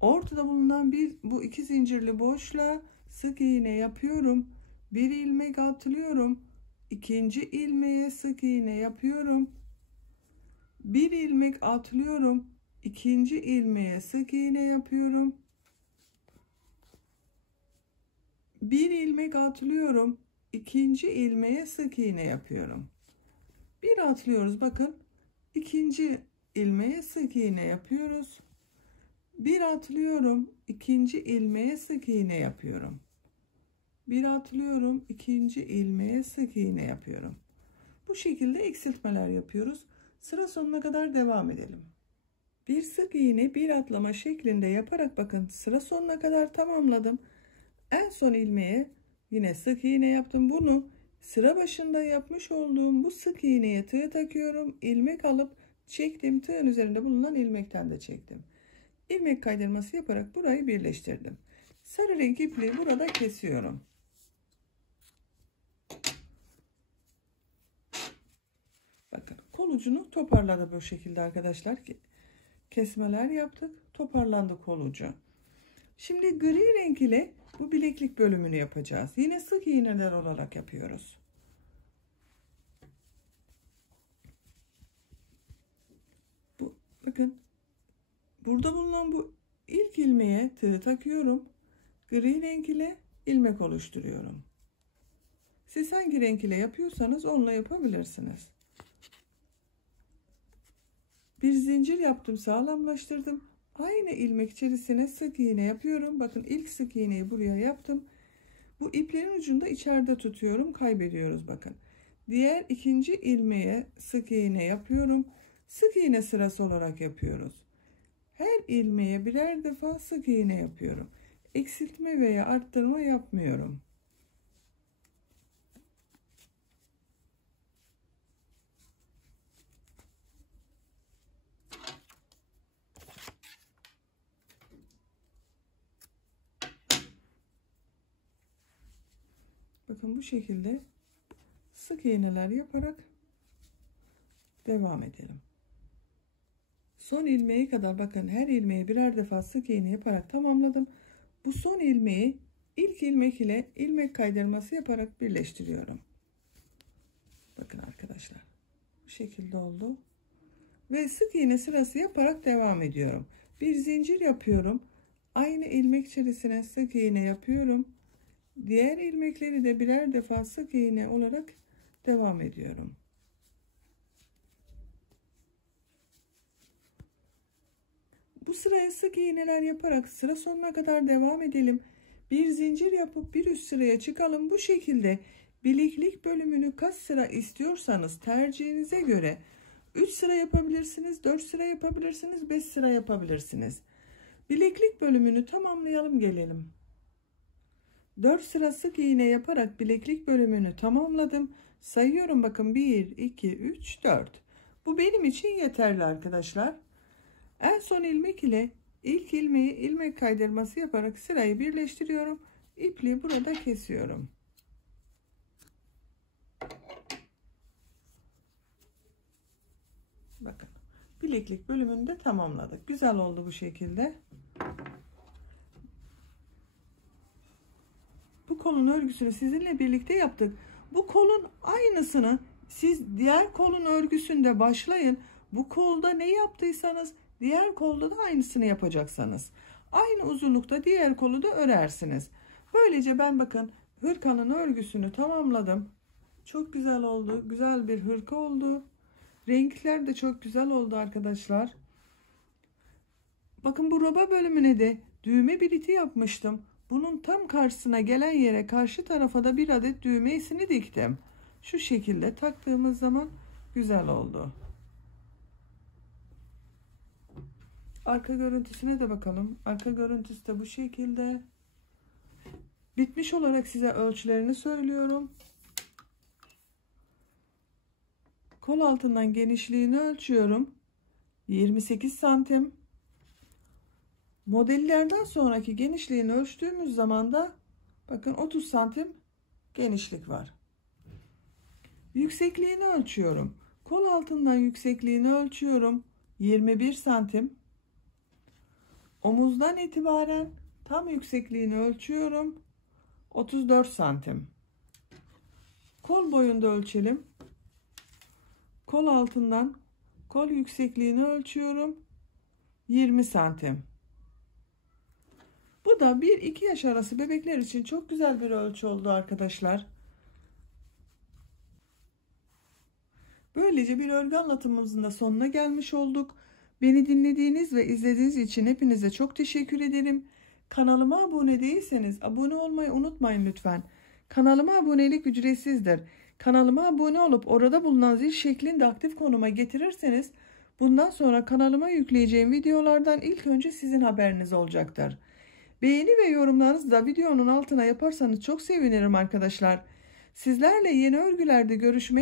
Ortada bulunan bu iki zincirli boşluğa sık iğne yapıyorum. Bir ilmek atlıyorum. İkinci ilmeğe sık iğne yapıyorum. Bir ilmek atlıyorum. İkinci ilmeğe sık iğne yapıyorum. Bir ilmek atlıyorum. İkinci ilmeğe sık iğne yapıyorum. Bir atlıyoruz bakın. İkinci ilmeğe sık iğne yapıyoruz. Bir atlıyorum. İkinci ilmeğe sık iğne yapıyorum. Bir atlıyorum. İkinci ilmeğe sık iğne yapıyorum. Bu şekilde eksiltmeler yapıyoruz. Sıra sonuna kadar devam edelim. Bir sık iğne bir atlama şeklinde yaparak bakın sıra sonuna kadar tamamladım. En son ilmeğe yine sık iğne yaptım. Bunu sıra başında yapmış olduğum bu sık iğneye tığ takıyorum. İlmek alıp çektim. Tığın üzerinde bulunan ilmekten de çektim. İlmek kaydırması yaparak burayı birleştirdim. Sarı renk ipliği burada kesiyorum. Bakın kol ucunu toparladı bu şekilde arkadaşlar. Kesmeler yaptık. Toparlandı kol ucu. Şimdi gri renk ile bu bileklik bölümünü yapacağız. Yine sık iğneler olarak yapıyoruz. Bakın burada bulunan bu ilk ilmeğe tığ takıyorum. Gri renk ile ilmek oluşturuyorum. Siz hangi renk ile yapıyorsanız onunla yapabilirsiniz. Bir zincir yaptım, sağlamlaştırdım. Aynı ilmek içerisine sık iğne yapıyorum. Bakın ilk sık iğneyi buraya yaptım. Bu iplerin ucunda içeride tutuyorum. Kaybediyoruz bakın. Diğer ikinci ilmeğe sık iğne yapıyorum. Sık iğne sırası olarak yapıyoruz. Her ilmeğe birer defa sık iğne yapıyorum. Eksiltme veya arttırma yapmıyorum. Bakın bu şekilde sık iğneler yaparak devam edelim. Son ilmeğe kadar bakın her ilmeğe birer defa sık iğne yaparak tamamladım. Bu son ilmeği ilk ilmek ile ilmek kaydırması yaparak birleştiriyorum. Bakın arkadaşlar bu şekilde oldu. Ve sık iğne sırası yaparak devam ediyorum. Bir zincir yapıyorum. Aynı ilmek içerisine sık iğne yapıyorum. Diğer ilmekleri de birer defa sık iğne olarak devam ediyorum. Bu sıraya sık iğneler yaparak sıra sonuna kadar devam edelim. Bir zincir yapıp bir üst sıraya çıkalım. Bu şekilde bileklik bölümünü kaç sıra istiyorsanız tercihinize göre 3 sıra yapabilirsiniz, 4 sıra yapabilirsiniz, 5 sıra yapabilirsiniz. Bileklik bölümünü tamamlayalım gelelim. 4 sıra sık iğne yaparak bileklik bölümünü tamamladım. Sayıyorum bakın 1, 2, 3, 4. Bu benim için yeterli arkadaşlar. En son ilmek ile ilk ilmeği ilmek kaydırması yaparak sırayı birleştiriyorum. İpliği burada kesiyorum. Bakın bileklik bölümünü de tamamladık. Güzel oldu bu şekilde. Bu kolun örgüsünü sizinle birlikte yaptık. Bu kolun aynısını siz diğer kolun örgüsünde başlayın. Bu kolda ne yaptıysanız diğer kolda da aynısını yapacaksınız. Aynı uzunlukta diğer kolu da örersiniz. Böylece ben bakın hırkanın örgüsünü tamamladım. Çok güzel oldu. Güzel bir hırka oldu. Renkler de çok güzel oldu arkadaşlar. Bakın bu roba bölümüne de düğme biliti yapmıştım. Bunun tam karşısına gelen yere, karşı tarafa da bir adet düğmesini diktim. Şu şekilde taktığımız zaman güzel oldu. Arka görüntüsüne de bakalım. Arka görüntüsü de bu şekilde. Bitmiş olarak size ölçülerini söylüyorum. Kol altından genişliğini ölçüyorum. 28 santim. Modellerden sonraki genişliğini ölçtüğümüz zaman da bakın 30 santim genişlik var. Yüksekliğini ölçüyorum. Kol altından yüksekliğini ölçüyorum. 21 santim. Omuzdan itibaren tam yüksekliğini ölçüyorum. 34 santim. Kol boyunda ölçelim. Kol altından kol yüksekliğini ölçüyorum. 20 santim. Bu da 1-2 yaş arası bebekler için çok güzel bir ölçü oldu arkadaşlar. Böylece bir örgü anlatımımızın da sonuna gelmiş olduk. Beni dinlediğiniz ve izlediğiniz için hepinize çok teşekkür ederim. Kanalıma abone değilseniz abone olmayı unutmayın lütfen. Kanalıma abonelik ücretsizdir. Kanalıma abone olup orada bulunan zil şeklinde aktif konuma getirirseniz bundan sonra kanalıma yükleyeceğim videolardan ilk önce sizin haberiniz olacaktır. Beğeni ve yorumlarınızı da videonun altına yaparsanız çok sevinirim arkadaşlar. Sizlerle yeni örgülerde görüşmek